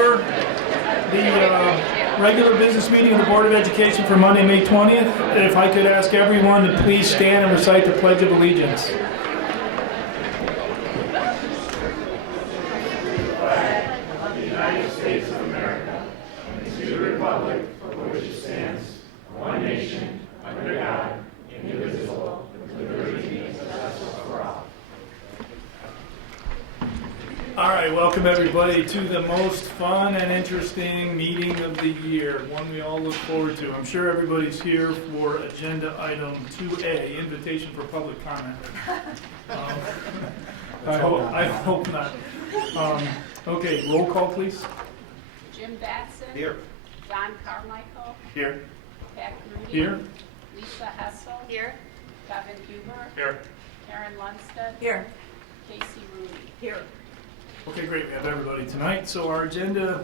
order the regular business meeting of the Board of Education for Monday, May 20th. If I could ask everyone to please stand and recite the Pledge of Allegiance. All right, welcome everybody to the most fun and interesting meeting of the year, one we all look forward to. I'm sure everybody's here for agenda item 2A, invitation for public comment. I hope not. Okay, roll call please. Jim Batson. Here. John Carmichael. Here. Pat Grudy. Here. Lisa Hessel. Here. Kevin Huber. Here. Karen Lundstedt. Here. Casey Rudy. Here. Okay, great. We have everybody tonight. So our agenda,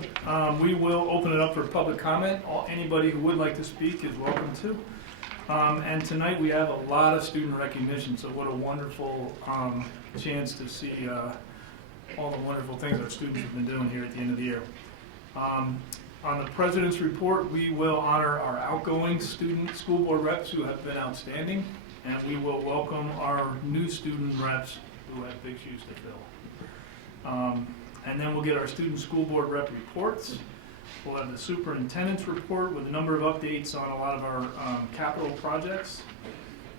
we will open it up for public comment. Anybody who would like to speak is welcome to. And tonight we have a lot of student recognition. So what a wonderful chance to see all the wonderful things our students have been doing here at the end of the year. On the President's Report, we will honor our outgoing student school board reps who have been outstanding. And we will welcome our new student reps who have big shoes to fill. And then we'll get our student school board rep reports. We'll have the superintendent's report with a number of updates on a lot of our capital projects.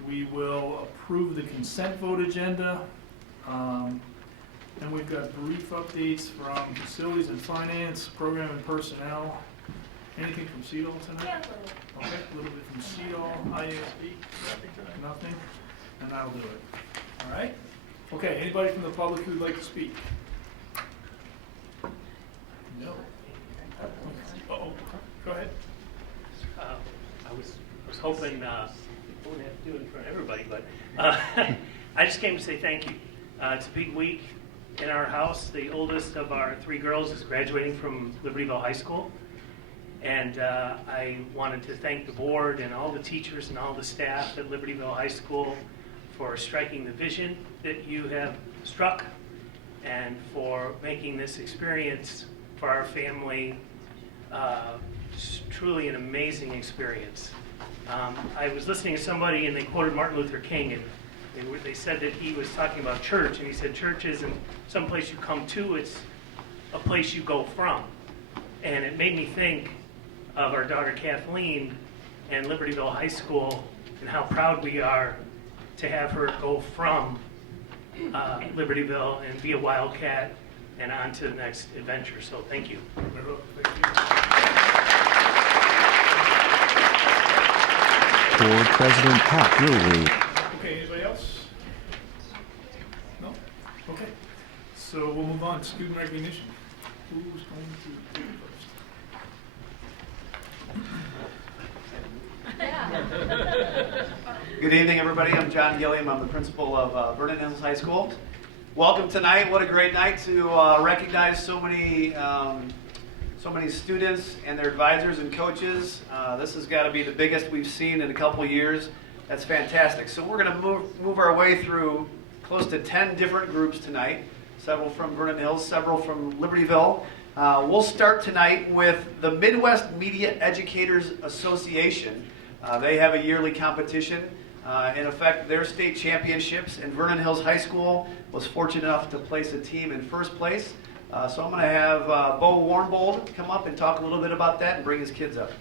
We will approve the consent vote agenda. And we've got brief updates from facilities and finance, program and personnel. Anything from CEDAL tonight? Yeah, Okay, a little bit from CEDAL, IASB, nothing, and that'll do it. All right? Okay, anybody from the public who'd like to speak? No. Uh-oh, go ahead. I was hoping I wouldn't have to do it in front of everybody, but I just came to say thank you. It's a big week in our house. The oldest of our three girls is graduating from Libertyville High School. And I wanted to thank the board and all the teachers and all the staff at Libertyville High School for striking the vision that you have struck and for making this experience for our family truly an amazing experience. I was listening to somebody and they quoted Martin Luther King, and they said that he was talking about church, and he said church isn't some place you come to, it's a place you go from. And it made me think of our daughter Kathleen and Libertyville High School and how proud we are to have her go from Libertyville and be a Wildcat and on to the next adventure. So thank you. Board President Pat Grudy. Okay, anybody else? No? Okay. So we'll move on to student recognition. Who's going to do it first? Good evening, everybody. I'm John Gilliam. I'm the principal of Vernon Hills High School. Welcome tonight. What a great night to recognize so many students and their advisors and coaches. This has got to be the biggest we've seen in a couple years. That's fantastic. So we're going to move our way through close to 10 different groups tonight. Several from Vernon Hills, several from Libertyville. We'll start tonight with the Midwest Media Educators Association. They have a yearly competition. In effect, their state championships, and Vernon Hills High School was fortunate enough to place a team in first place. So I'm going to have Bo Warnbold come up and talk a little bit about that and bring his kids up.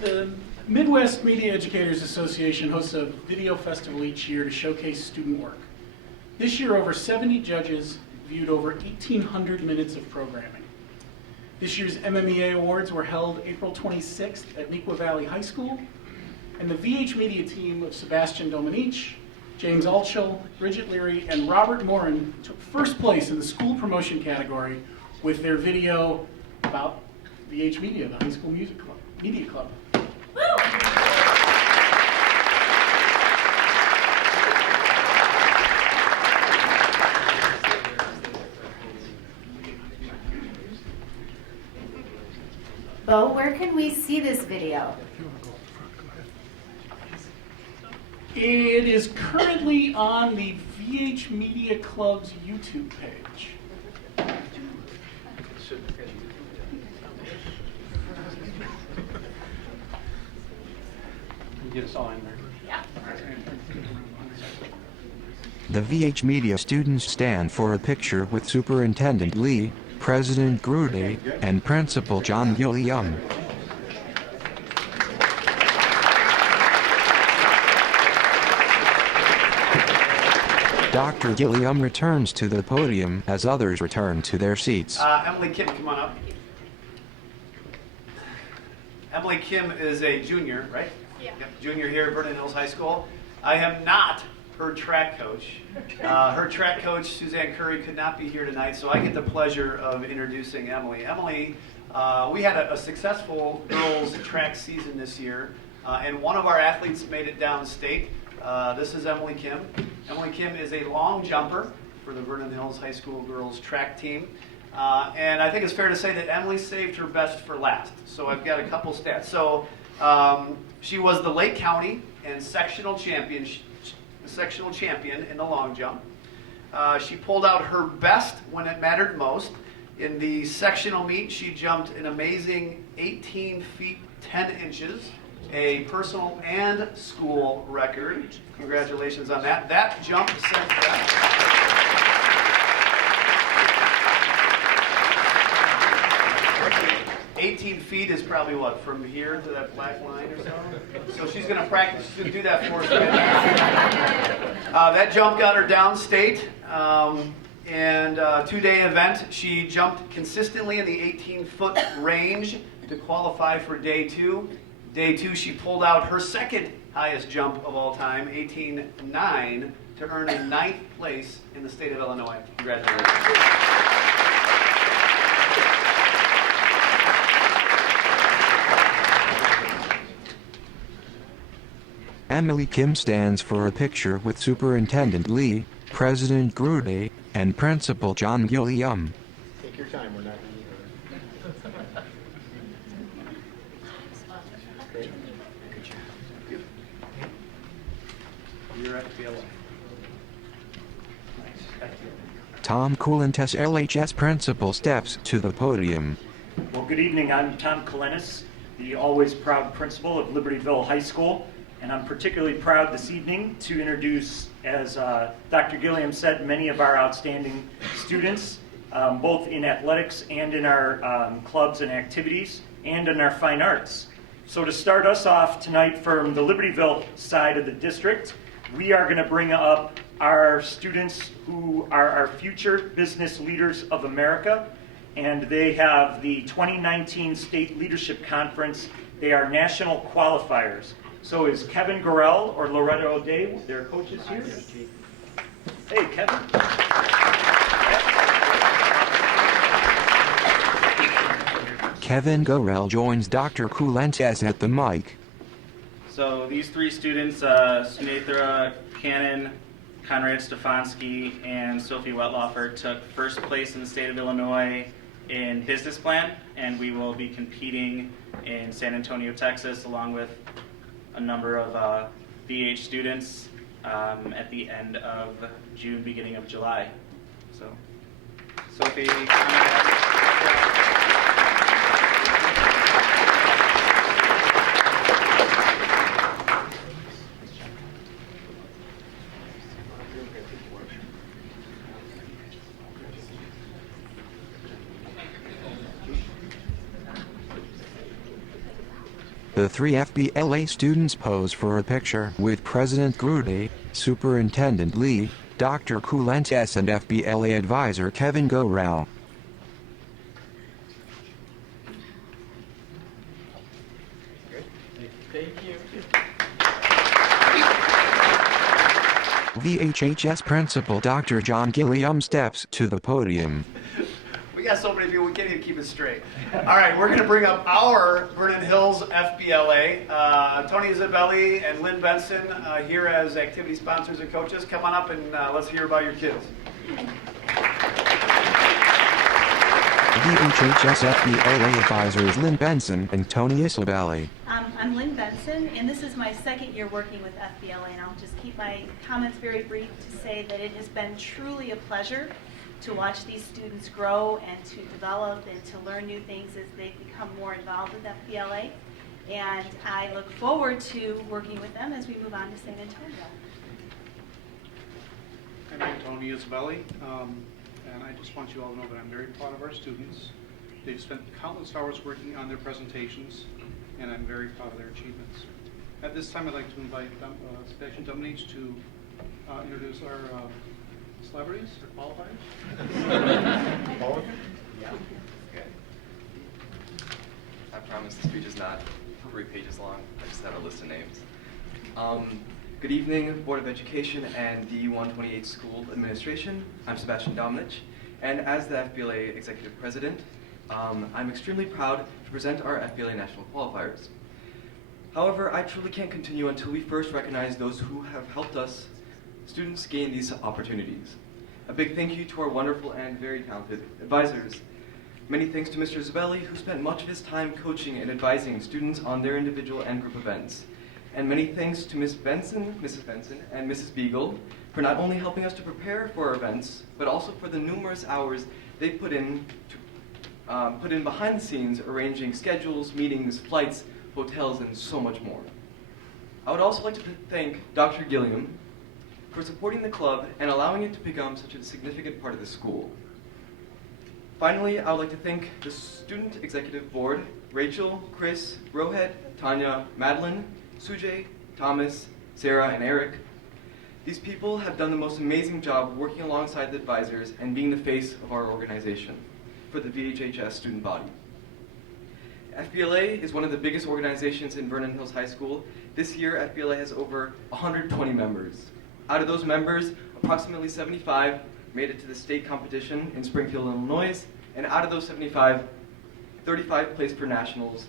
The Midwest Media Educators Association hosts a video festival each year to showcase student work. This year, over 70 judges viewed over 1,800 minutes of programming. This year's MMEA Awards were held April 26th at Neuqua Valley High School, and the VH Media team of Sebastian Dominici, James Altschul, Bridget Leary, and Robert Morin took first place in the school promotion category with their video about VH Media, the High School Music Club, Media Club. Bo, where can we see this video? It is currently on the VH Media Club's YouTube page. Get us all in there. Yeah. The VH Media students stand for a picture with Superintendent Lee, President Grude, and Principal John Gilliam. Dr. Gilliam returns to the podium as others return to their seats. Emily Kim, come on up. Emily Kim is a junior, right? Yeah. Yep, junior here at Vernon Hills High School. I am not her track coach. Her track coach, Suzanne Curry, could not be here tonight, so I get the pleasure of introducing Emily. Emily, we had a successful girls track season this year, and one of our athletes made it downstate. This is Emily Kim. Emily Kim is a long jumper for the Vernon Hills High School girls track team. And I think it's fair to say that Emily saved her best for last. So I've got a couple stats. So she was the Lake County and sectional champion in the long jump. She pulled out her best when it mattered most. In the sectional meet, she jumped an amazing 18 feet 10 inches, a personal and school record. Congratulations on that. That jump sent that. 18 feet is probably what, from here to that black line or so? So she's going to practice to do that for us. That jump got her downstate. And two-day event, she jumped consistently in the 18-foot range to qualify for day two. Day two, she pulled out her second highest jump of all time, 18.9, to earn a 9th place in the state of Illinois. Congratulations. Emily Kim stands for a picture with Superintendent Lee, President Grude, and Principal John Gilliam. Take your time, we're not Great. You're at PLA. Tom Coulantes, LHS Principal, steps to the podium. Well, good evening. I'm Tom Coulantes, the always proud principal of Libertyville High School, and I'm particularly proud this evening to introduce, as Dr. Gilliam said, many of our outstanding students, both in athletics and in our clubs and activities, and in our fine arts. So to start us off tonight from the Libertyville side of the district, we are going to bring up our students who are our future business leaders of America, and they have the 2019 State Leadership Conference. They are national qualifiers. So is Kevin Gorell or Loretta O'Day, their coaches here? Hey, Kevin. Kevin Gorell joins Dr. Coulantes at the mic. So these three students, Sunetra Cannon, Conrad Stefanski, and Sophie Wetlaufer, took first place in the state of Illinois in business plan, and we will be competing in San Antonio, Texas, along with a number of VH students at the end of June, beginning of July. So, Sophie, Conrad. The three FBLA students pose for a picture with President Grude, Superintendent Lee, Dr. Coulantes, and FBLA advisor Kevin Gorell. Thank you. VHHS Principal Dr. John Gilliam steps to the podium. We got so many people, we can't even keep it straight. All right, we're going to bring up our Vernon Hills FBLA. Tony Isabelli and Lynn Benson here as activity sponsors and coaches. Come on up and let's hear about your kids. VHHS FBLA advisors Lynn Benson and Tony Isabelli. I'm Lynn Benson, and this is my second year working with FBLA, and I'll just keep my comments very brief to say that it has been truly a pleasure to watch these students grow and to develop and to learn new things as they become more involved with FBLA. And I look forward to working with them as we move on to San Antonio. I'm Tony Isabelli, and I just want you all to know that I'm very proud of our students. They've spent countless hours working on their presentations, and I'm very proud of their achievements. At this time, I'd like to invite Sebastian Dominich to introduce our celebrities or qualifiers. All of Yeah. Okay. I promise the speech is not 3 pages long. I just have a list of names. Good evening, Board of Education and D128 School Administration. I'm Sebastian Dominich, and as the FBLA Executive President, I'm extremely proud to present our FBLA National Qualifiers. However, I truly can't continue until we first recognize those who have helped us, students, gain these opportunities. A big thank you to our wonderful and very talented advisors. Many thanks to Mr. Zabelli, who spent much of his time coaching and advising students on their individual and group events. And many thanks to Mrs. Benson, and Mrs. Beagle for not only helping us to prepare for our events, but also for the numerous hours they put in behind the scenes, arranging schedules, meetings, flights, hotels, and so much more. I would also like to thank Dr. Gilliam for supporting the club and allowing it to become such a significant part of the school. Finally, I would like to thank the Student Executive Board, Rachel, Chris, Rohit, Tanya, Madeline, Sujay, Thomas, Sarah, and Eric. These people have done the most amazing job working alongside the advisors and being the face of our organization for the VHHS student body. FBLA is one of the biggest organizations in Vernon Hills High School. This year, FBLA has over 120 members. Out of those members, approximately 75 made it to the state competition in Springfield, Illinois, and out of those 75, 35 placed for nationals,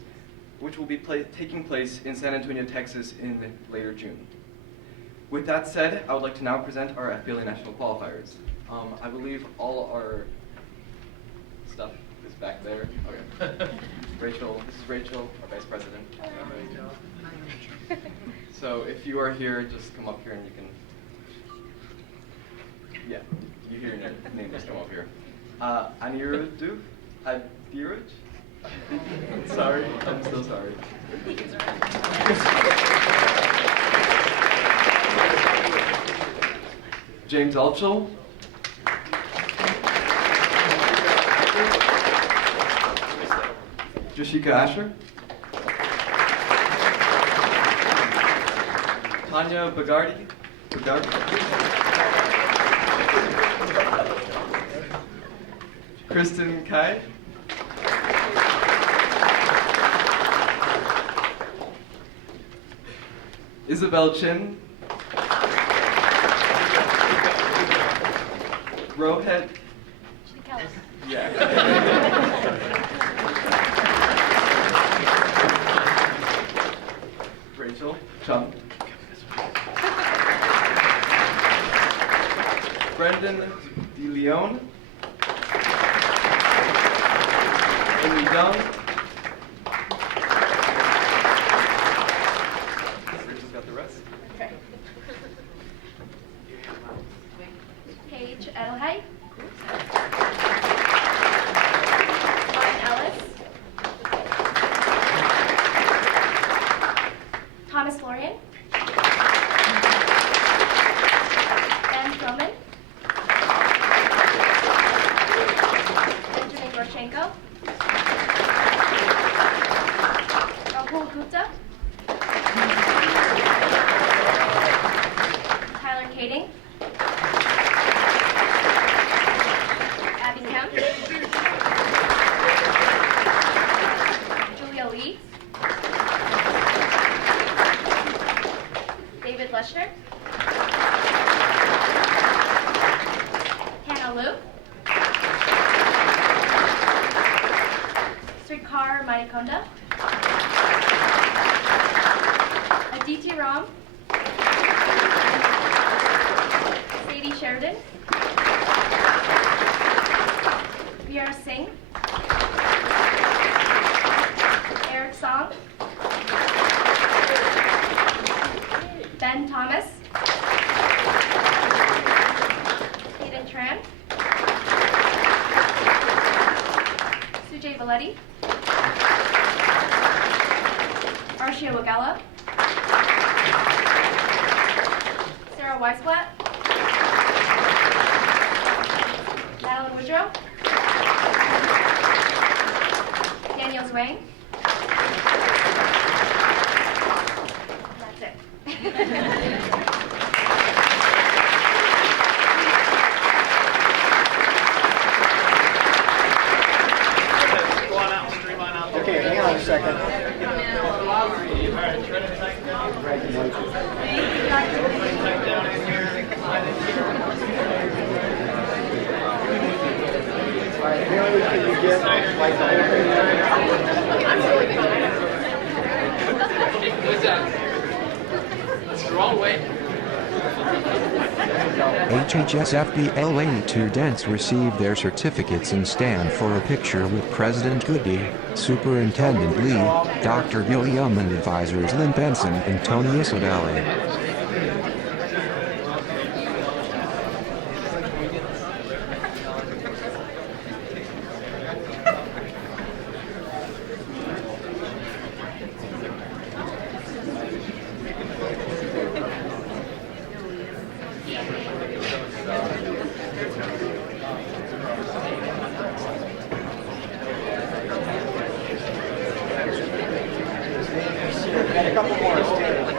which will be taking place in San Antonio, Texas in later June. With that said, I would like to now present our FBLA National Qualifiers. I believe all our stuff is back there. Okay. Rachel, this is Rachel, our Vice President. So if you are here, just come up here and you can, yeah, you hear your name, just come up here. Anirudh Adiraj? Sorry, I'm so sorry. James Altschul. Jashika Asher. Tanya Bagardi. Kristen Kai. Isabel Chin. Rohit. Yeah. Rachel Chung. Brendan DeLeon. Amy Young. Rachel's got the rest. Okay. Paige Edelheit. Ryan Ellis. Thomas Florian. Ben Stroman. Benjamin Gorchenko. Rahul Gupta. Tyler Kading. Abby Kemp. Julia Lee. David Leshner. Hannah Liu. Srikar Manikonda. Aditi Ram. Sadie Sheridan. Pierre Singh. Eric Song. Weisblatt. Madeline Woodrow. Daniel Zhang. That's it. Go on out, stream on out there. Okay, hang on a second. All right, Mary, can you get like the What's that? You're all the way. HHS FBLA students received their certificates and stand for a picture with President Goody, Superintendent Lee, Dr. Gilliam and advisors Lynn Benson and Tony Isabelli. a couple more? Stand.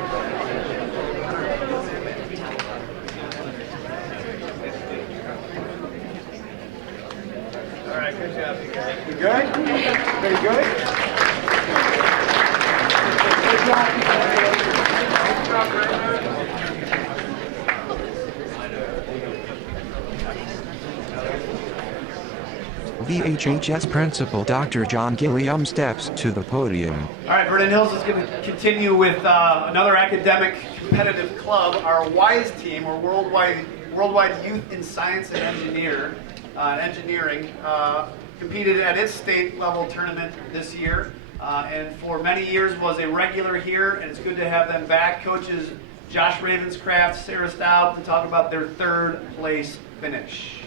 All right, good job, you guys. You good? Very good? Good job. VHHS Principal Dr. John Gilliam steps to the podium. All right, Vernon Hills is going to continue with another academic competitive club. Our WISE team, or Worldwide Youth in Science and Engineering, competed at its state level tournament this year, and for many years was a regular here, and it's good to have them back. Coaches Josh Ravenscraft, Sarah Staub, to talk about their third place finish.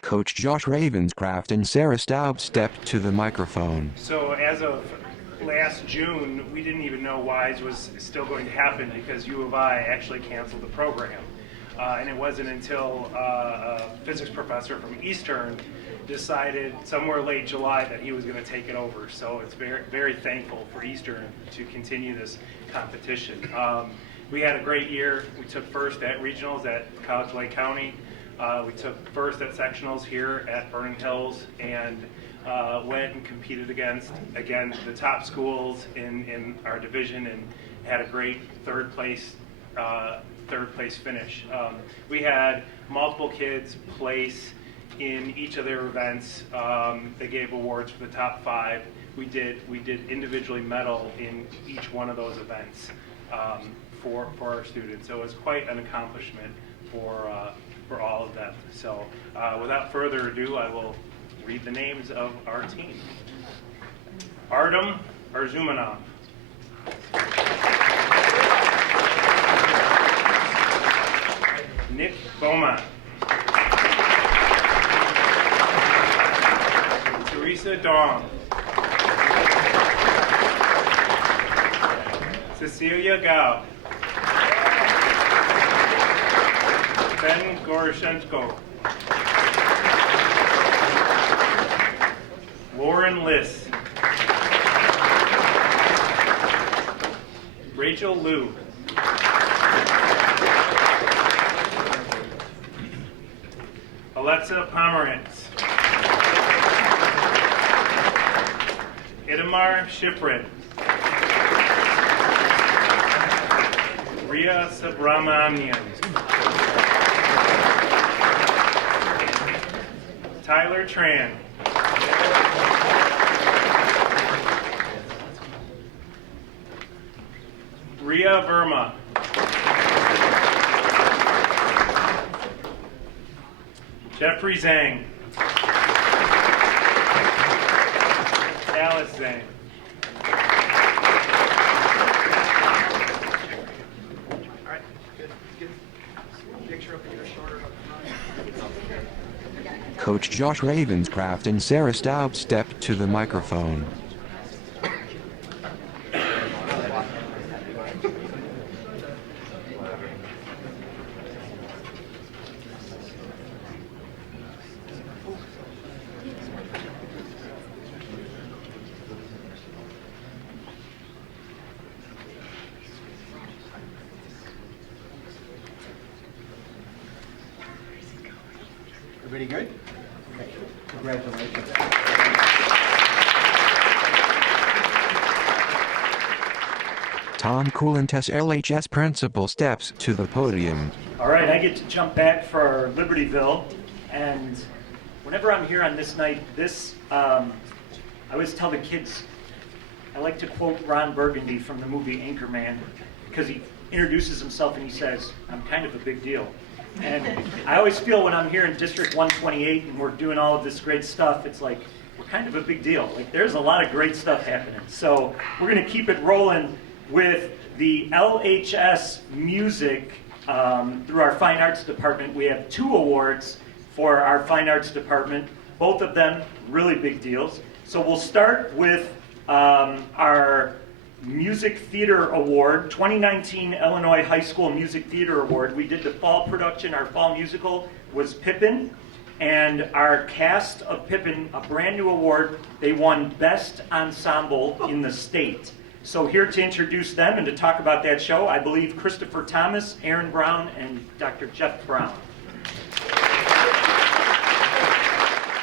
Coach Josh Ravenscraft and Sarah Staub stepped to the microphone. So as of last June, we didn't even know WISE was still going to happen because U of I actually canceled the program. And it wasn't until a physics professor from Eastern decided somewhere late July that he was going to take it over. So it's very, very thankful for Eastern to continue this competition. We had a great year. We took first at regionals at College Lake County. We took first at sectionals here at Vernon Hills, and went and competed against, again, the top schools in our division, and had a great third place finish. We had multiple kids place in each of their events. They gave awards for the top 5. We did individually medal in each one of those events for our students. So it was quite an accomplishment for all of them. So without further ado, I will read the names of our team. Artem Arzumanov. Nick Beaumont. Teresa Dong. Cecilia Gao. Ben Goroshenko. Lauren Liss. Rachel Liu. Alexa Pomerantz. Itamar Shiprin. Ria Subramanian. Tyler Tran. Ria Verma. Jeffrey Zhang. Alice Zhang. All right, good. Get a picture up here, shorter up front. Coach Josh Ravenscraft and Sarah Staub stepped to the microphone. Everybody good? Okay. Congratulations. Tom Coolantess LHS principal steps to the podium. All right, I get to jump back for Libertyville, and whenever I'm here on this night, I always tell the kids, I like to quote Ron Burgundy from the movie Anchorman, because he introduces himself and he says, I'm kind of a big deal. And I always feel when I'm here in District 128 and we're doing all of this great stuff, it's like, we're kind of a big deal. Like, there's a lot of great stuff happening. So we're going to keep it rolling with the LHS music through our Fine Arts Department. We have 2 awards for our Fine Arts Department, both of them really big deals. So we'll start with our Music Theater Award, 2019 Illinois High School Music Theater Award. We did the fall production. Our fall musical was Pippin, and our cast of Pippin, a brand new award, they won Best Ensemble in the state. So here to introduce them and to talk about that show, I believe Christopher Thomas, Aaron Brown, and Dr. Jeff Brown.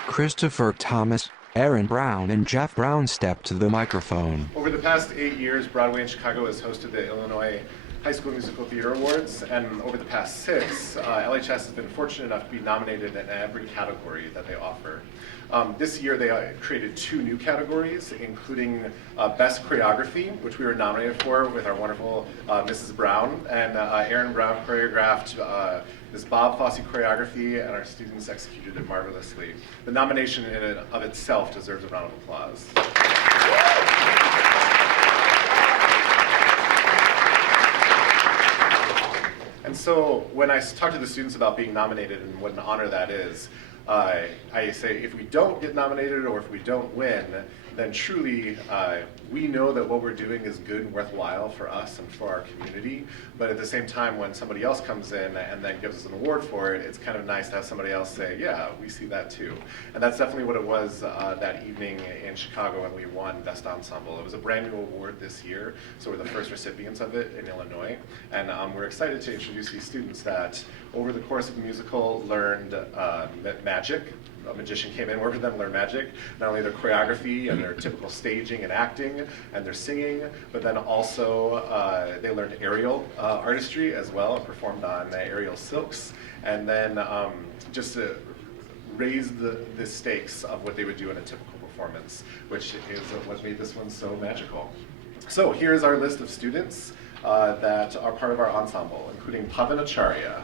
Christopher Thomas, Aaron Brown, and Jeff Brown step to the microphone. Over the past 8 years, Broadway in Chicago has hosted the Illinois High School Musical Theater Awards, and over the past 6, LHS has been fortunate enough to be nominated in every category that they offer. This year they created 2 new categories, including Best Choreography, which we were nominated for with our wonderful Mrs. Brown, and Aaron Brown choreographed this Bob Fosse choreography, and our students executed it marvelously. The nomination in and of itself deserves a round of applause. And so when I talk to the students about being nominated and what an honor that is, I say if we don't get nominated or if we don't win, then truly we know that what we're doing is good and worthwhile for us and for our community. But at the same time, when somebody else comes in and then gives us an award for it, it's kind of nice to have somebody else say, yeah, we see that too. And that's definitely what it was that evening in Chicago when we won Best Ensemble. It was a brand new award this year, so we're the first recipients of it in Illinois. And we're excited to introduce these students that over the course of the musical learned magic. A magician came in, worked with them, learned magic, not only their choreography and their typical staging and acting and their singing, but then also they learned aerial artistry as well and performed on aerial silks, and then just to raise the stakes of what they would do in a typical performance, which is what made this one so magical. So here's our list of students that are part of our ensemble, including Pavan Acharya,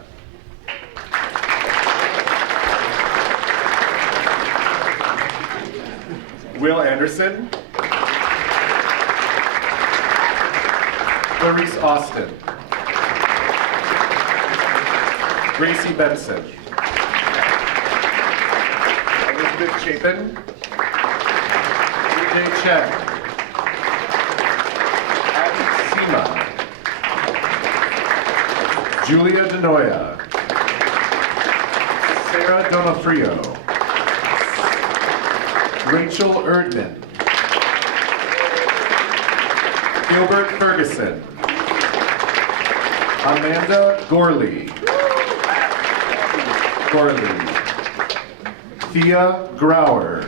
Will Anderson, Clarice Austin, Gracie Benson, Elizabeth Chapin, AJ Chen, Abby Sima, Julia Denoya, Sarah Donofrio, Rachel Erdman, Gilbert Ferguson, Amanda Gorley, Thea Grauer,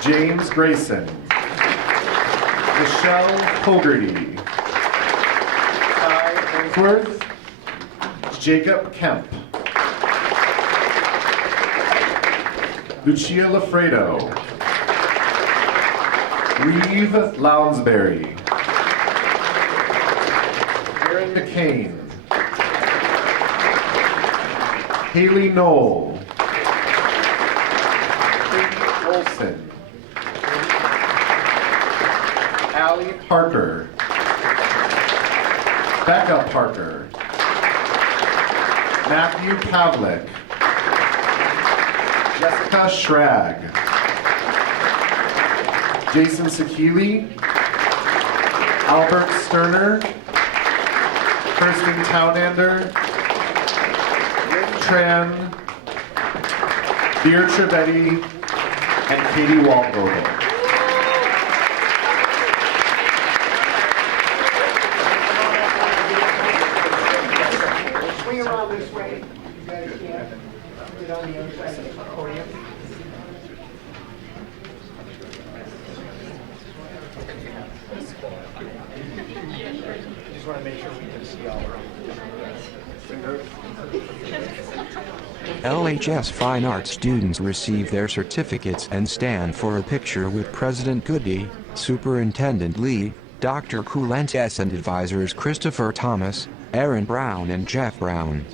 James Grayson, Michelle Fogarty, Ty Ainsworth, Jacob Kemp, Lucia Lafredo, Reeve Lounsbury, Aaron McCain, Haley Knoll, Katie Olson, Allie Parker, Becca Parker, Matthew Pavlik, Jessica Schrag, Jason Sakili, Albert Sterner, Kirsten Townander, Lynn Tran, Beer Trevetti, and Katie Waltvogel. Swing around this way. You guys can. on the other side of the podium. Just want to make sure we can see all around. LHS Fine Arts students receive their certificates and stand for a picture with President Goody, Superintendent Lee, Dr. Coulentes, and advisors Christopher Thomas, Aaron Brown, and Jeff Brown.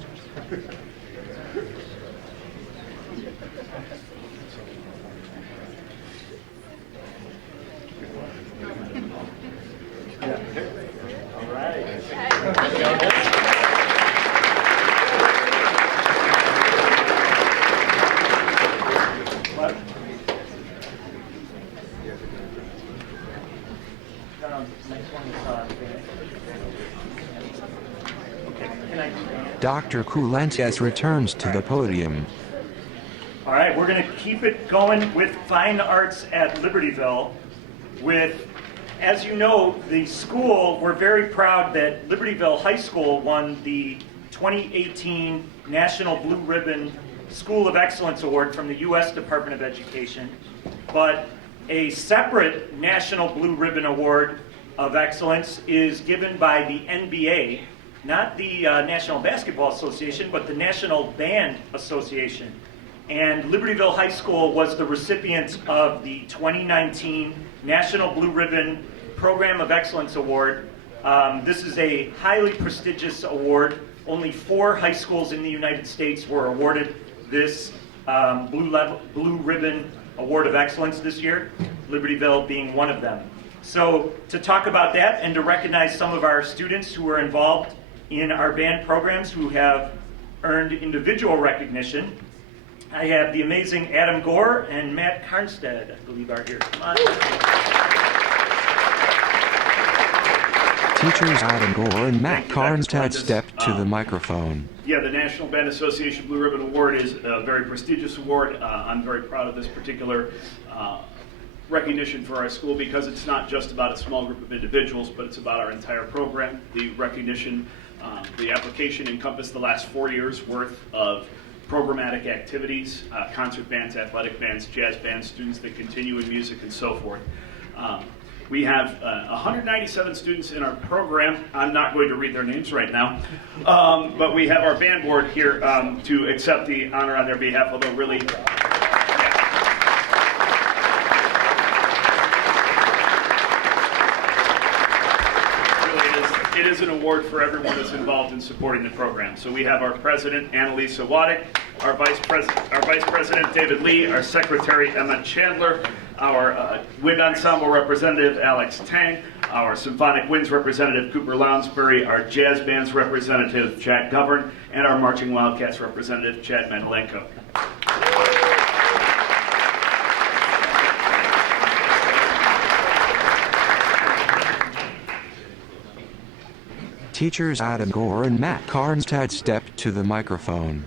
Dr. Coulentes returns to the podium. All right, we're going to keep it going with Fine Arts at Libertyville. As you know, the school, we're very proud that Libertyville High School won the 2018 National Blue Ribbon School of Excellence Award from the U.S. Department of Education. But a separate National Blue Ribbon Award of Excellence is given by the NBA, not the National Basketball Association, but the National Band Association. And Libertyville High School was the recipient of the 2019 National Blue Ribbon Program of Excellence Award. This is a highly prestigious award. Only 4 high schools in the United States were awarded this Blue Ribbon Award of Excellence this year, Libertyville being one of them. So to talk about that and to recognize some of our students who are involved in our band programs who have earned individual recognition, I have the amazing Adam Gore and Matt Carnstead, I believe, are here. Come on. Teachers Adam Gore and Matt Carnstead step to the microphone. Yeah, the National Band Association Blue Ribbon Award is a very prestigious award. I'm very proud of this particular recognition for our school because it's not just about a small group of individuals, but it's about our entire program. The recognition, the application encompassed the last 4 years worth of programmatic activities, concert bands, athletic bands, jazz bands, students that continue in music, and so forth. We have 197 students in our program. I'm not going to read their names right now, but we have our band board here to accept the honor on their behalf, although really, it is an award for everyone that's involved in supporting the program. So we have our president, Annalisa Waddick, our vice president, David Lee, our secretary, Emma Chandler, our wind ensemble representative, Alex Tang, our symphonic winds representative, Cooper Lounsbury, our jazz bands representative, Chad Govern, and our marching wildcats representative, Chad Medalenko. Teachers Adam Gore and Matt Carnstead step to the microphone.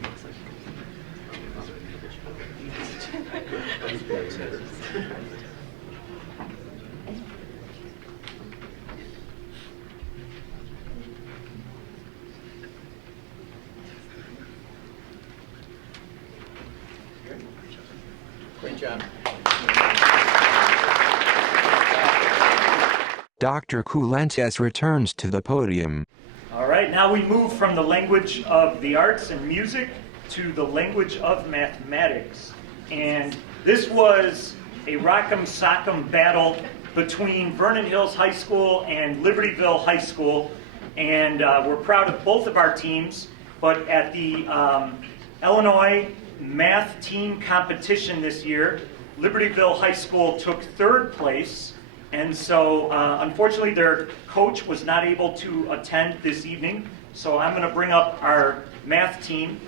Great job. Dr. Coulentes returns to the podium. All right, now we move from the language of the arts and music to the language of mathematics. And this was a rock'em sock'em battle between Vernon Hills High School and Libertyville High School. And we're proud of both of our teams. But at the Illinois math team competition this year, Libertyville High School took 3rd place. And so, unfortunately, their coach was not able to attend this evening. So I'm going to bring up our math team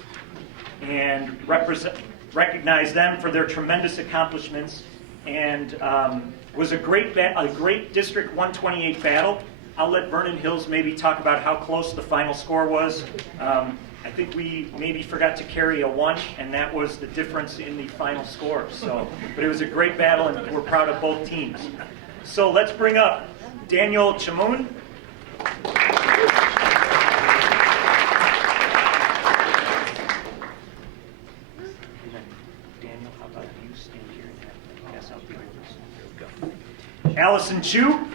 and recognize them for their tremendous accomplishments. And was a great District 128 battle. I'll let Vernon Hills maybe talk about how close the final score was. I think we maybe forgot to carry a 1, and that was the difference in the final score. So, but it was a great battle, and we're proud of both teams. So let's bring up Daniel Chamoun. Allison Chu,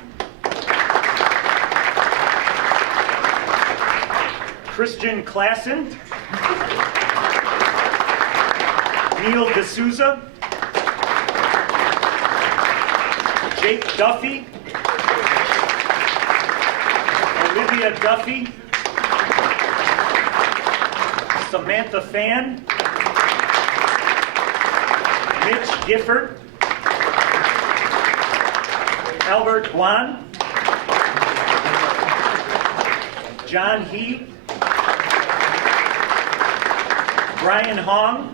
Christian Klassen, Neil D'Souza, Jake Duffy, Olivia Duffy, Samantha Fan, Mitch Gifford, Albert Guan, John He, Brian Hong,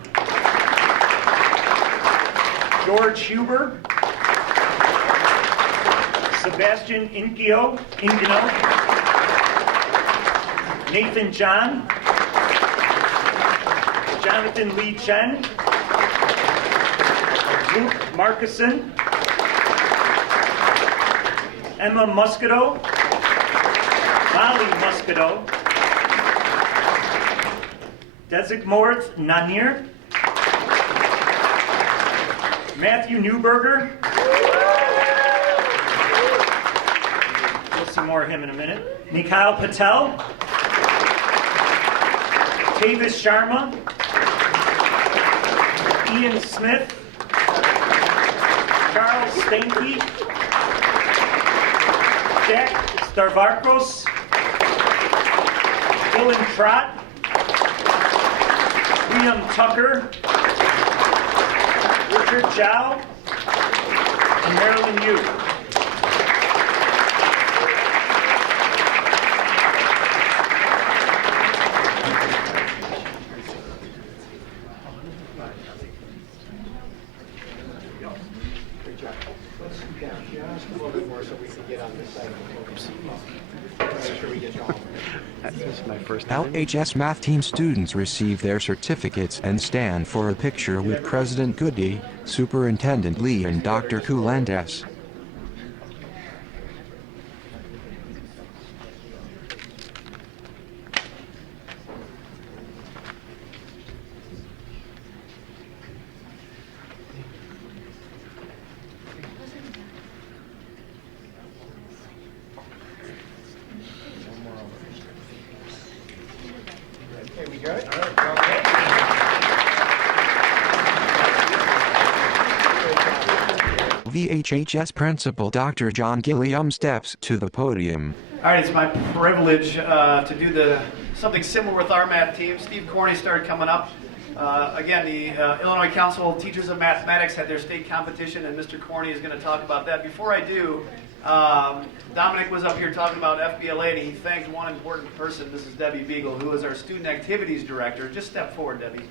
George Huber, Sebastian Ingino, Nathan John, Jonathan Lee Chen, Luke Markison, Emma Muscato, Molly Muscato, Desigmorth Nanir, Matthew Newberger. We'll see more of him in a minute. Mikhail Patel, Tavis Sharma, Ian Smith, Charles Stanky, Jack Starvarkos, Dylan Trott, Liam Tucker, Richard Chow, and Marilyn Yu. Great job. Let's sit down just a little bit more so we can get on this side of the podium. Make sure we get going. This is my first LHS math team students receive their certificates and stand for a picture with President Goody, Superintendent Lee, and Dr. Kulandes. Okay, we good? VHHS Principal Dr. John Gilliam steps to the podium. All right, it's my privilege to do something similar with our math team. Steve Corney started coming up. Again, the Illinois Council of Teachers of Mathematics had their state competition, and Mr. Corney is going to talk about that. Before I do, Dominic was up here talking about FBLA, and he thanked one important person, Mrs. Debbie Beagle, who is our Student Activities Director. Just step forward, Debbie,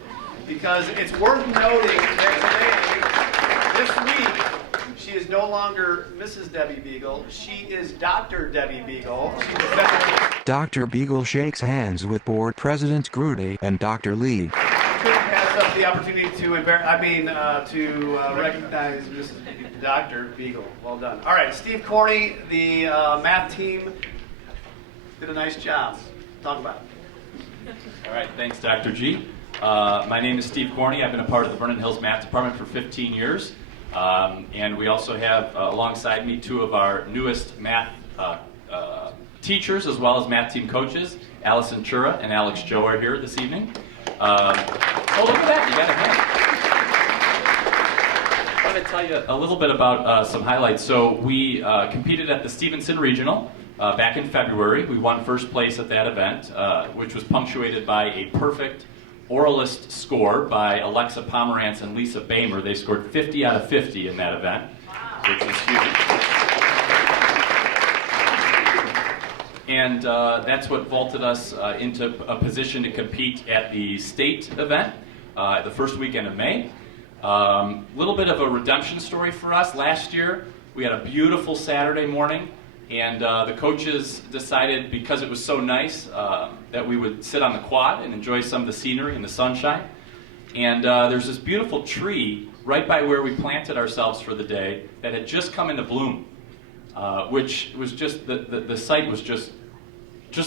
because it's worth noting that today, this week, she is no longer Mrs. Debbie Beagle. She is Dr. Debbie Beagle. Dr. Beagle shakes hands with Board President Grudy and Dr. Lee. Couldn't pass up the opportunity to recognize Mrs. Dr. Beagle. Well done. All right, Steve Corney, the math team, did a nice job. Talk about it. All right, thanks, Dr. G. My name is Steve Corney. I've been a part of the Vernon Hills Math Department for 15 years. And we also have alongside me two of our newest math teachers as well as math team coaches. Allison Chura and Alex Joe are here this evening. Oh, look at that, you got a hand. I want to tell you a little bit about some highlights. So we competed at the Stevenson Regional back in February. We won first place at that event, which was punctuated by a perfect oralist score by Alexa Pomerantz and Lisa Bamer. They scored 50 out of 50 in that event, which was huge. And that's what vaulted us into a position to compete at the state event the first weekend of May. Little bit of a redemption story for us. Last year, we had a beautiful Saturday morning, and the coaches decided, because it was so nice, that we would sit on the quad and enjoy some of the scenery and the sunshine. And there's this beautiful tree right by where we planted ourselves for the day that had just come into bloom, which was just, the site was just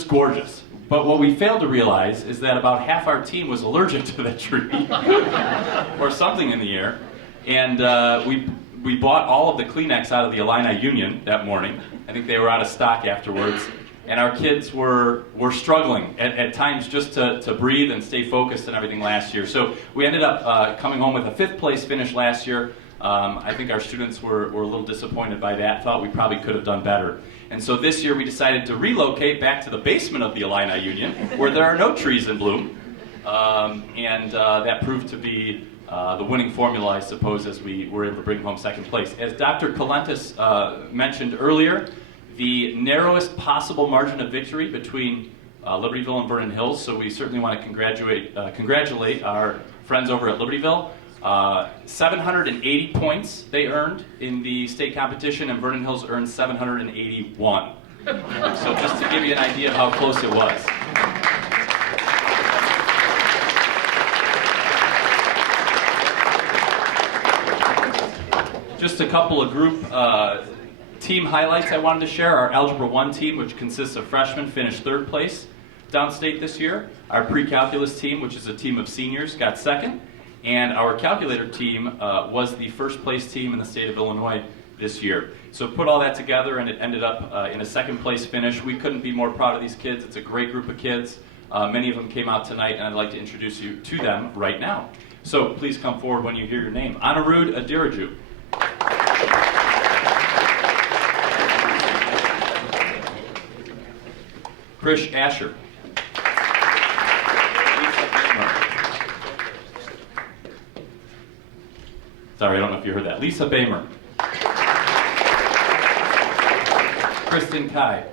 gorgeous. But what we failed to realize is that about half our team was allergic to that tree, or something in the air. And we we bought all of the Kleenex out of the Illini Union that morning. I think they were out of stock afterwards. And our kids were struggling at times just to breathe and stay focused and everything last year. So we ended up coming home with a 5th place finish last year. I think our students were a little disappointed by that, thought we probably could have done better. And so this year we decided to relocate back to the basement of the Illini Union, where there are no trees in bloom. And that proved to be the winning formula, I suppose, as we were able to bring home 2nd place. As Dr. Colentus mentioned earlier, the narrowest possible margin of victory between Libertyville and Vernon Hills, so we certainly want to congratulate our friends over at Libertyville. 780 points they earned in the state competition, and Vernon Hills earned 781. So just to give you an idea of how close it was. Just a couple of group team highlights I wanted to share. Our Algebra 1 team, which consists of freshmen, finished 3rd place downstate this year. Our pre-calculus team, which is a team of seniors, got 2nd. And our calculator team was the 1st place team in the state of Illinois this year. So put all that together and it ended up in a 2nd place finish. We couldn't be more proud of these kids. It's a great group of kids. Many of them came out tonight, and I'd like to introduce you to them right now. So please come forward when you hear your name. Anirudh Adiraju. Krish Asher. Sorry, I don't know if you heard that. Lisa Bamer. Kristen Kai.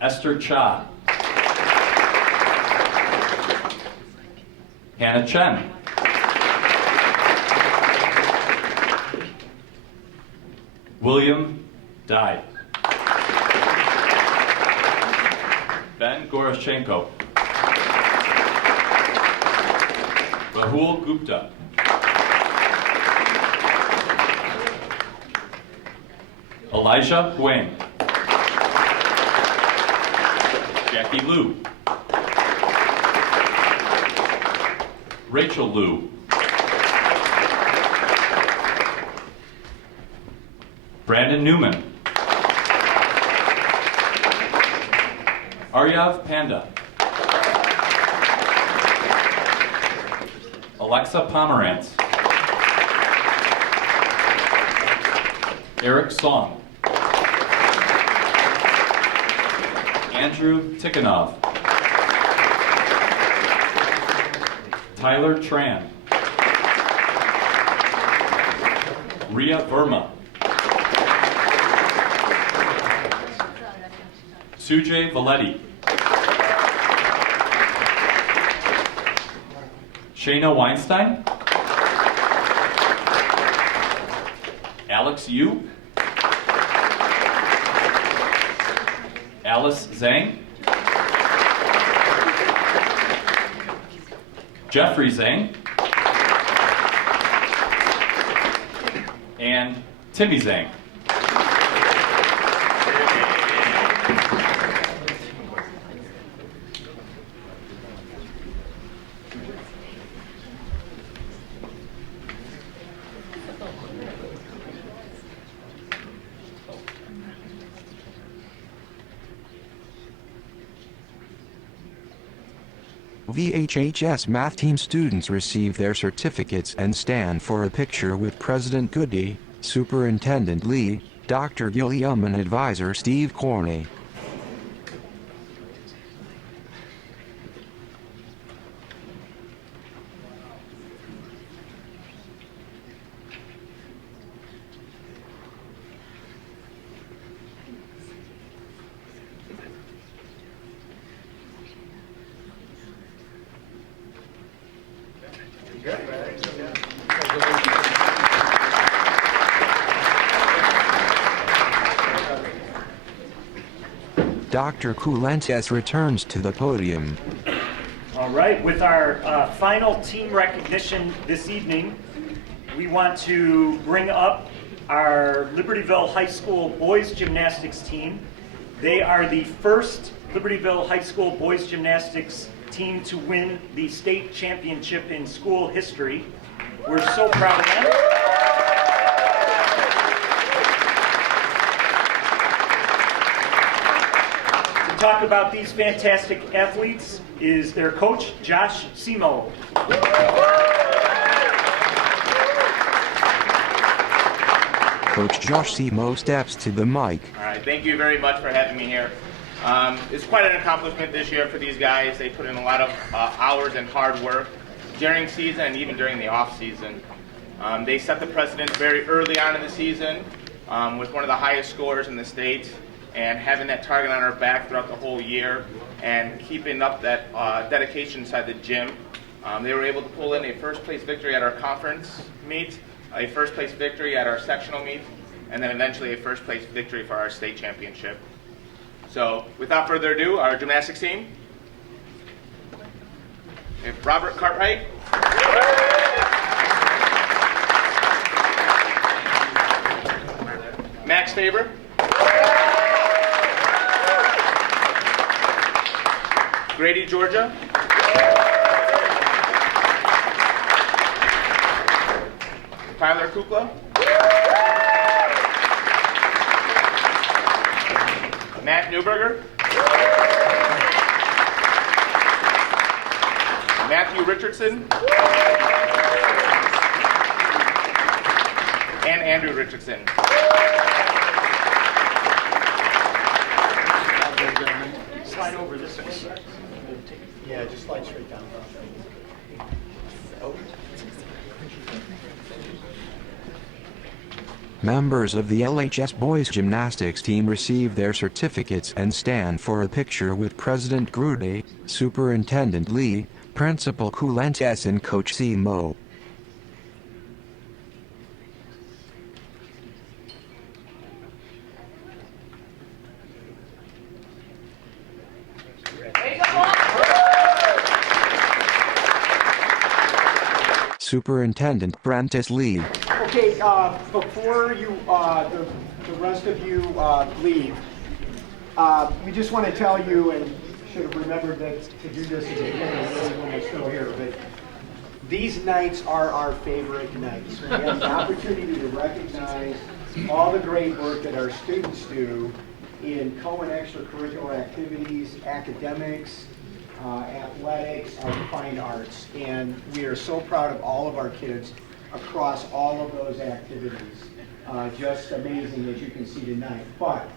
Esther Cha. Hannah Chen. William Dye. Ben Goroshenko. Rahul Gupta. Elijah Huang. Jackie Liu. Rachel Liu. Brandon Newman. Aryav Panda. Alexa Pomerantz. Eric Song. Andrew Tikhonov. Tyler Tran. Ria Verma. Sujay Valetti. Shayna Weinstein. Alex Yu. Alice Zhang. Jeffrey Zhang. And Timmy Zhang. VHHS Math Team students receive their certificates and stand for a picture with President Goody, Superintendent Lee, Dr. Gilliam and Advisor Steve Corney. Dr. Colentus returns to the podium. All right, with our final team recognition this evening, we want to bring up our Libertyville High School boys gymnastics team. They are the first Libertyville High School boys gymnastics team to win the state championship in school history. We're so proud of them. To talk about these fantastic athletes is their coach, Josh Simo. Coach Josh Simo steps to the mic. All right, thank you very much for having me here. It's quite an accomplishment this year for these guys. They put in a lot of hours and hard work during season and even during the off season. They set the precedent very early on in the season with one of the highest scores in the state, and having that target on our back throughout the whole year and keeping up that dedication inside the gym. They were able to pull in a first place victory at our conference meet, a first place victory at our sectional meet, and then eventually a first place victory for our state championship. So without further ado, our gymnastics team. We have Robert Cartwright. Max Faber. Grady, Georgia. Tyler Kukla. Matt Newberger. Matthew Richardson. And Andrew Richardson. Slide over this way. Yeah, just slide straight down. Members of the LHS boys gymnastics team receive their certificates and stand for a picture with President Grudy, Superintendent Lee, Principal Kulentes and Coach Simo. Superintendent Prentice Lee. Okay, before you, the rest of you leave, we just want to tell you, and should have remembered that to do this at the beginning when we're still here, but these nights are our favorite nights. We have the opportunity to recognize all the great work that our students do in co- and extracurricular activities, academics, athletics, our fine arts, and we are so proud of all of our kids across all of those activities. Just amazing, as you can see tonight. But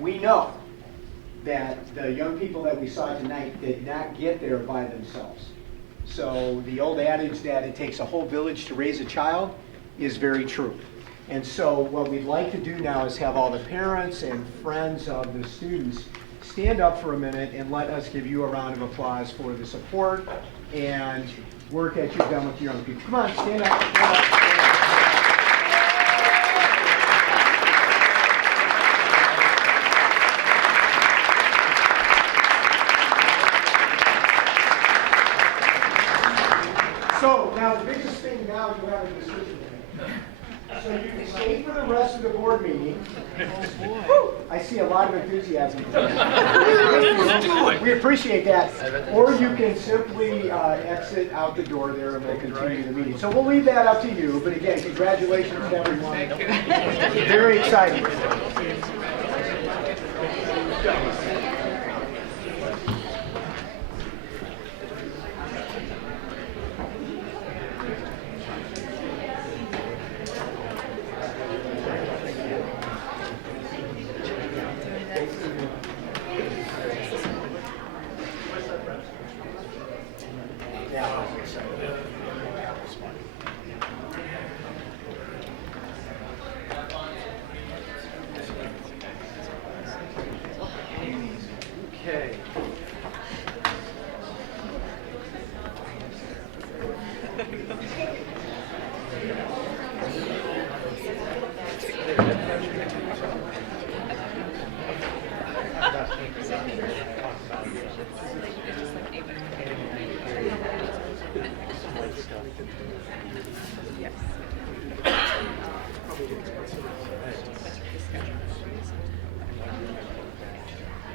we know that the young people that we saw tonight did not get there by themselves. So the old adage that it takes a whole village to raise a child is very true. And so what we'd like to do now is have all the parents and friends of the students stand up for a minute and let us give you a round of applause for the support and work that you've done with your young people. Come on, stand up. Stand up. So now the biggest thing now you have a decision to make. So you can stay for the rest of the board meeting. I see a lot of enthusiasm. We appreciate that. Or you can simply exit out the door there and we'll continue the meeting. So we'll leave that up to you. But again, congratulations to everyone. Very exciting. Okay.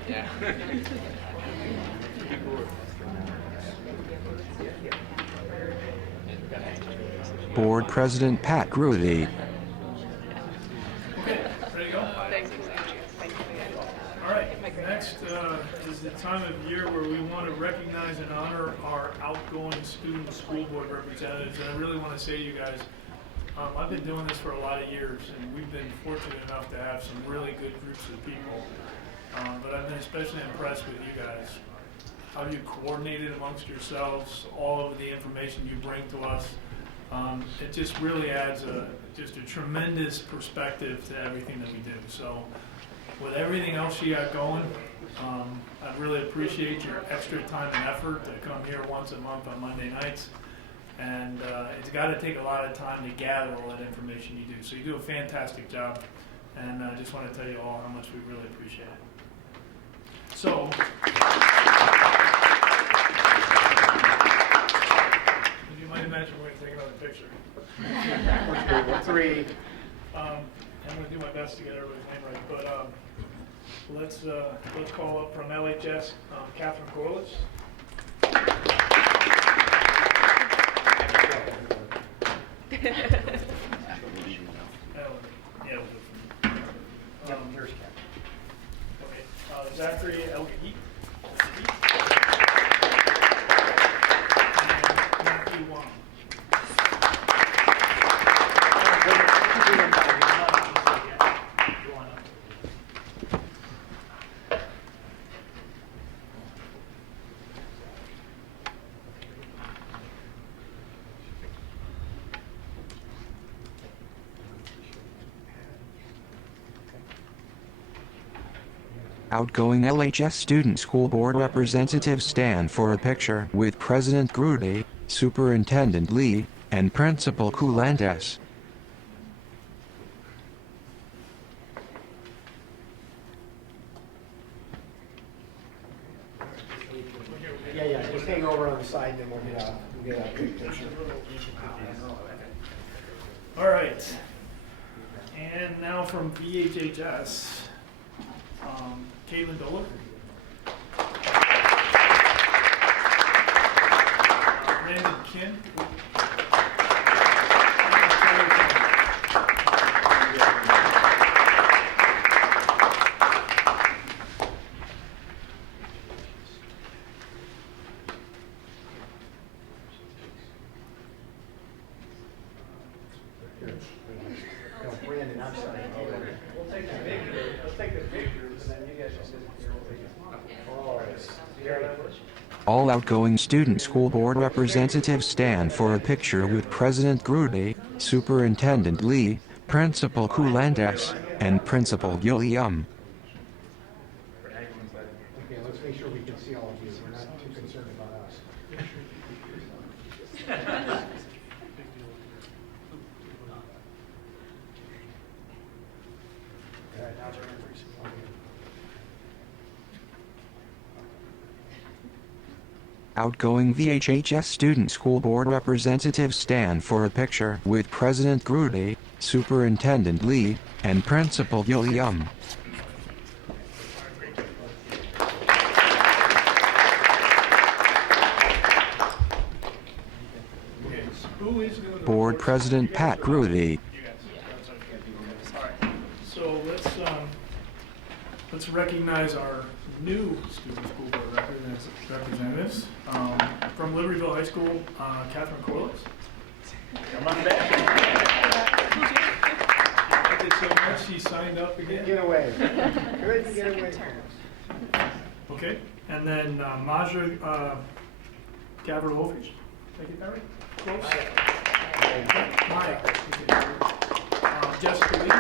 Yeah. Board President Pat Grudy. Okay, ready to go? All right, next is the time of year where we want to recognize and honor our outgoing student school board representatives. And I really want to say to you guys, I've been doing this for a lot of years, and we've been fortunate enough to have some really good groups of people. But I've been especially impressed with you guys. How you coordinated amongst yourselves, all of the information you bring to us. It just really adds just a tremendous perspective to everything that we do. So with everything else you got going, I really appreciate your extra time and effort to come here once a month on Monday nights. And it's got to take a lot of time to gather all that information you do. So you do a fantastic job. And I just want to tell you all how much we really appreciate it. So, you might imagine we're going to take another picture. 3. I'm going to do my best to get everybody's name right, but let's call up from LHS, Catherine Corliss. Zachary Elgahit. And Matthew Wong. Outgoing LHS Student School Board representatives stand for a picture with President Grudy, Superintendent Lee, and Principal Coulantes. Yeah, just hang over on the side, then we'll get a good picture. All right. And now from VHHS, Caitlin Dolan. Brandon Kim. Brandon, I'm sorry. We'll take the picture. Let's take the pictures, and then you guys just All outgoing student school board representatives stand for a picture with President Grudy, Superintendent Lee, Principal Coulantes, and Principal Gilliam. Okay, let's make sure we can see all of you. We're not too concerned about us. Outgoing VHHS Student School Board representatives stand for a picture with President Grudy, Superintendent Lee, and Principal Gilliam. Board President Pat Grudy. All right. So let's recognize our new student school board representatives. From Libertyville High School, Catherine Corliss. Come on back. I did so much, she signed up again. Get away. Good to get away. Okay, and then Maja Gavrilovich. Did I get that right? Close? Maya. Jessica Lee.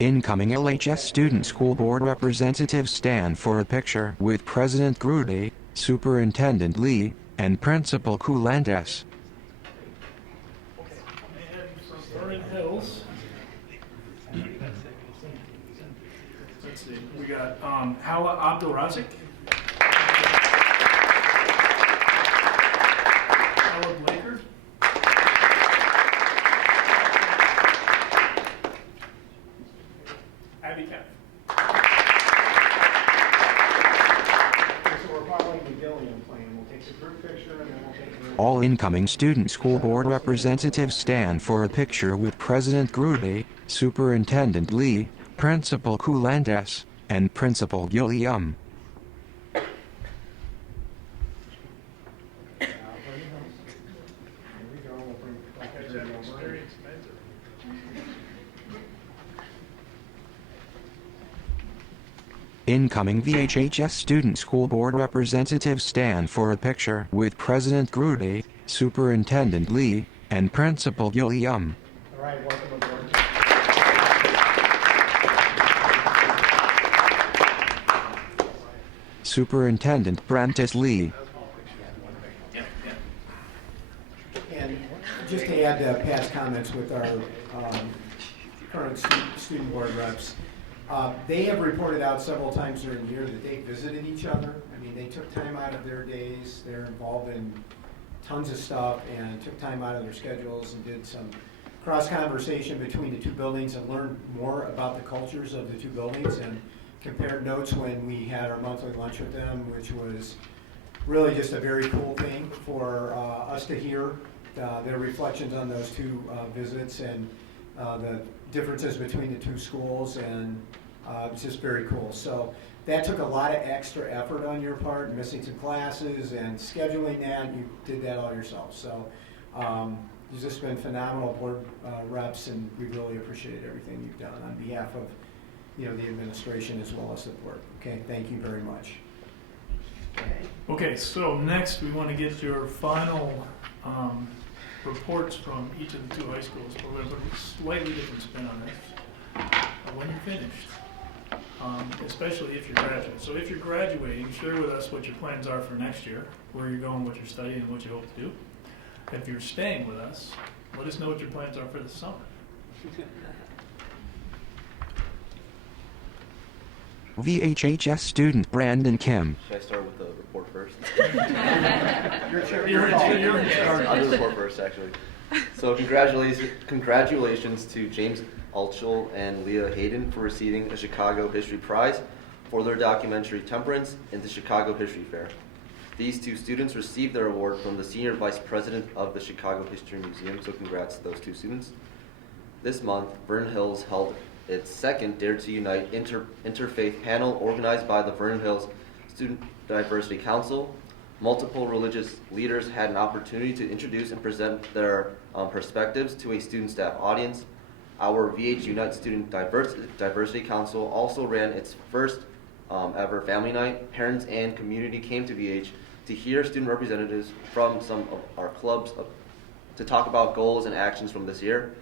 Incoming LHS Student School Board representatives stand for a picture with President Grudy, Superintendent Lee, and Principal Coulantes. And from Vernon Hills, let's see, we got Hala Abdulrazik, Hala Blaker, Abby Kemp. All incoming student school board representatives stand for a picture with President Grudy, Superintendent Lee, Principal Coulantes, and Principal Gilliam. Incoming VHHS student school board representatives stand for a picture with President Grudy, Superintendent Lee, and Principal Gilliam. All right, welcome aboard. Superintendent Prentice Lee. And just to add to Pat's comments with our current student board reps, they have reported out several times during the year that they visited each other. I mean, they took time out of their days. They're involved in tons of stuff and took time out of their schedules and did some cross-conversation between the two buildings and learned more about the cultures of the two buildings and compared notes when we had our monthly lunch with them, which was really just a very cool thing for us to hear their reflections on those two visits and the differences between the two schools, and it's just very cool. So that took a lot of extra effort on your part, missing some classes and scheduling that. You did that all yourself. So you've just been phenomenal board reps, and we really appreciate everything you've done on behalf of the administration as well as the board. Okay, thank you very much. Okay, so next we want to get your final reports from each of the two high schools, but we're going to put a slightly different spin on this when you're finished, especially if you're graduating. So if you're graduating, share with us what your plans are for next year, where you're going, what you're studying, and what you hope to do. If you're staying with us, let us know what your plans are for the summer. VHHS student Brandon Kim. Should I start with the report first? You're in charge. I'll do the report first, actually. So congratulations to James Altschul and Leah Hayden for receiving a Chicago History Prize for their documentary Temperance in the Chicago History Fair. These two students received their award from the Senior Vice President of the Chicago History Museum, so congrats to those two students. This month, Vernon Hills held its second Dare to Unite interfaith panel organized by the Vernon Hills Student Diversity Council. Multiple religious leaders had an opportunity to introduce and present their perspectives to a student staff audience. Our VH Unite Student Diversity Council also ran its first ever family night. Parents and community came to VH to hear student representatives from some of our clubs to talk about goals and actions from this year.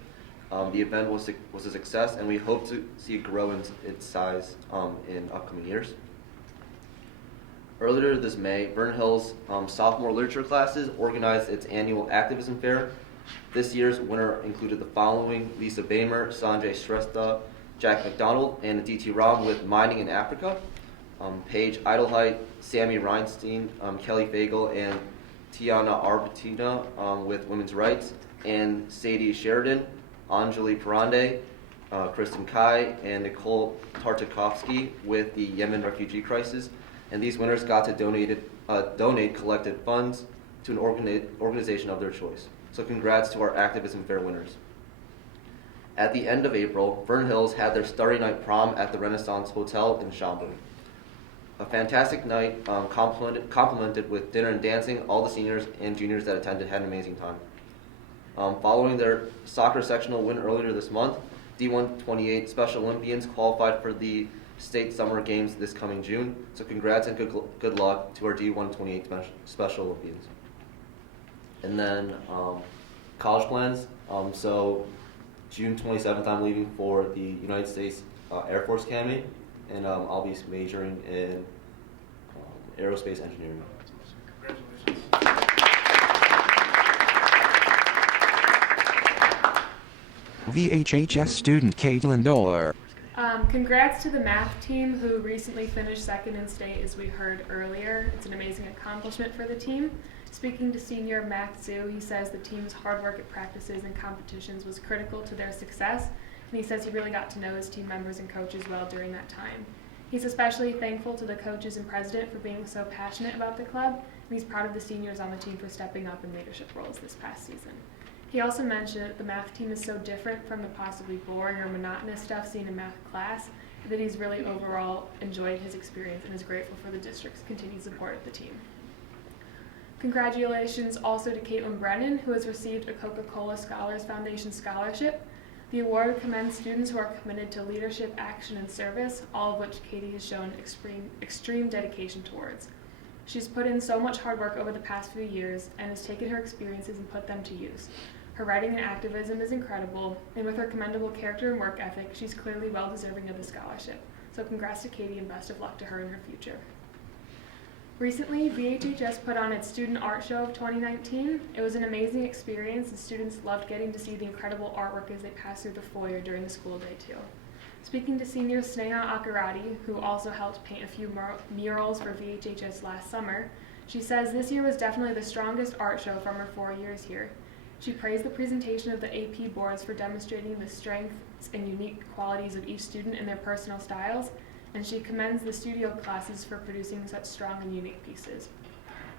The event was a success, and we hope to see it grow in its size in upcoming years. Earlier this May, Vernon Hills sophomore literature classes organized its annual activism fair. This year's winner included the following: Lisa Bamer, Sanjay Shrestha, Jack McDonald, and D.T. Ram with Mining in Africa, Paige Idleheit, Sammy Reinstein, Kelly Fagel, and Tiana Arbutina with Women's Rights, and Sadie Sheridan, Anjali Parande, Kristen Kai, and Nicole Tartakovsky with the Yemen refugee crisis. And these winners got to donate collected funds to an organization of their choice. So congrats to our activism fair winners. At the end of April, Vernon Hills had their Starry Night prom at the Renaissance Hotel in Schaumburg. A fantastic night, complemented with dinner and dancing. All the seniors and juniors that attended had an amazing time. Following their soccer sectional win earlier this month, D128 Special Olympians qualified for the state summer games this coming June. So congrats and good luck to our D128 Special Olympians. And then college plans. So June 27th, I'm leaving for the United States Air Force Academy, and I'll be majoring in aerospace engineering. Congratulations. VHHS student Caitlin Doller. Congrats to the math team who recently finished second in state, as we heard earlier. It's an amazing accomplishment for the team. Speaking to senior Matt Zhu, he says the team's hard work at practices and competitions was critical to their success, and he says he really got to know his team members and coaches well during that time. He's especially thankful to the coaches and president for being so passionate about the club and he's proud of the seniors on the team for stepping up in leadership roles this past season. He also mentioned that the math team is so different from the possibly boring or monotonous stuff seen in math class that he's really overall enjoyed his experience and is grateful for the district's continued support of the team. Congratulations also to Caitlin Brennan, who has received a Coca-Cola Scholars Foundation scholarship. The award commends students who are committed to leadership, action, and service, all of which Katie has shown extreme dedication towards. She's put in so much hard work over the past few years and has taken her experiences and put them to use. Her writing and activism is incredible, and with her commendable character and work ethic, she's clearly well deserving of the scholarship. So congrats to Katie and best of luck to her in her future. Recently, VHHS put on its Student Art Show of 2019. It was an amazing experience, and students loved getting to see the incredible artwork as they passed through the foyer during the school day too. Speaking to senior Sneha Akarati, who also helped paint a few murals for VHHS last summer, she says this year was definitely the strongest art show from her 4 years here. She praised the presentation of the AP boards for demonstrating the strengths and unique qualities of each student in their personal styles, and she commends the studio classes for producing such strong and unique pieces.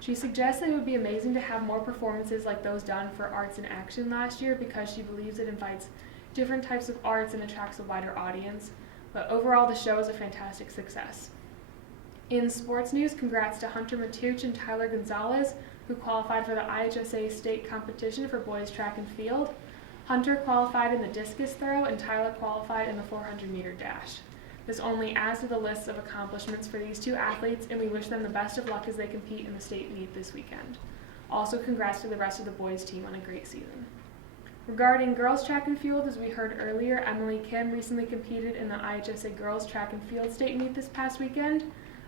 She suggests that it would be amazing to have more performances like those done for Arts in Action last year because she believes it invites different types of arts and attracts a wider audience, but overall the show is a fantastic success. In sports news, congrats to Hunter Matuch and Tyler Gonzalez, who qualified for the IHSA state competition for boys track and field. Hunter qualified in the discus throw and Tyler qualified in the 400-meter dash. This only adds to the list of accomplishments for these two athletes, and we wish them the best of luck as they compete in the state meet this weekend. Also, congrats to the rest of the boys team on a great season. Regarding girls track and field, as we heard earlier, Emily Kim recently competed in the IHSA girls track and field state meet this past weekend.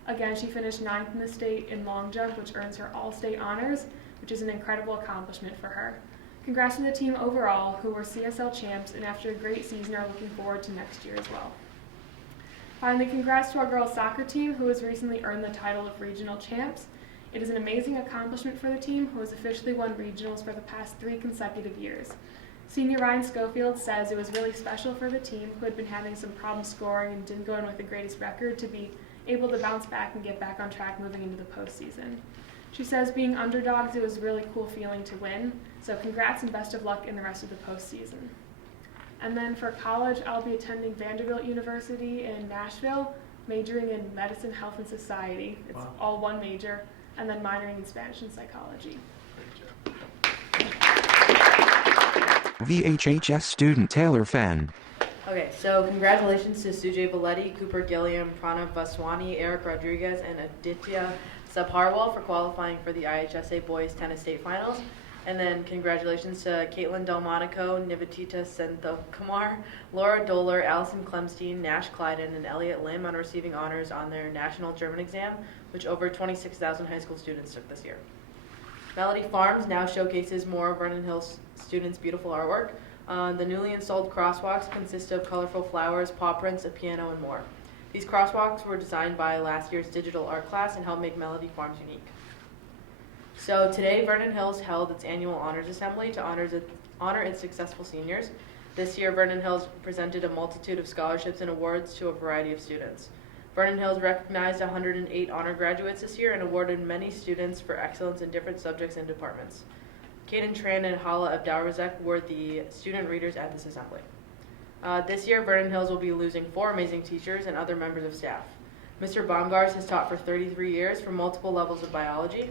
Again, she finished 9th in the state in long jump, which earns her all-state honors, which is an incredible accomplishment for her. Congrats to the team overall, who were CSL champs, and after a great season are looking forward to next year as well. Finally, congrats to our girls soccer team, who has recently earned the title of regional champs. It is an amazing accomplishment for the team, who has officially won regionals for the past 3 consecutive years. Senior Ryan Schofield says it was really special for the team, who had been having some problems scoring and didn't go in with the greatest record, to be able to bounce back and get back on track moving into the postseason. She says being underdogs, it was a really cool feeling to win, so congrats and best of luck in the rest of the postseason. And then for college, I'll be attending Vanderbilt University in Nashville, majoring in medicine, health, and society. It's all one major, and then minoring in Spanish and psychology. VHHS student Taylor Fenn. Okay, so congratulations to Sujay Valetti, Cooper Gilliam, Pranav Vaswani, Eric Rodriguez, and Aditya Sabharwal for qualifying for the IHSA Boys Tennis State Finals. And then congratulations to Caitlin Delmonico, Nivetita Senthokumar, Laura Doler, Allison Clemstein, Nash Clyden, and Elliot Lim on receiving honors on their National German exam, which over 26,000 high school students took this year. Melody Farms now showcases more of Vernon Hills students' beautiful artwork. The newly installed crosswalks consist of colorful flowers, paw prints, a piano, and more. These crosswalks were designed by last year's digital art class and helped make Melody Farms unique. So today, Vernon Hills held its annual honors assembly to honor its successful seniors. This year, Vernon Hills presented a multitude of scholarships and awards to a variety of students. Vernon Hills recognized 108 honor graduates this year and awarded many students for excellence in different subjects and departments. Kaden Tran and Hala Abdalrazek were the student readers at this assembly. This year, Vernon Hills will be losing 4 amazing teachers and other members of staff. Mr. Baumgars has taught for 33 years for multiple levels of biology.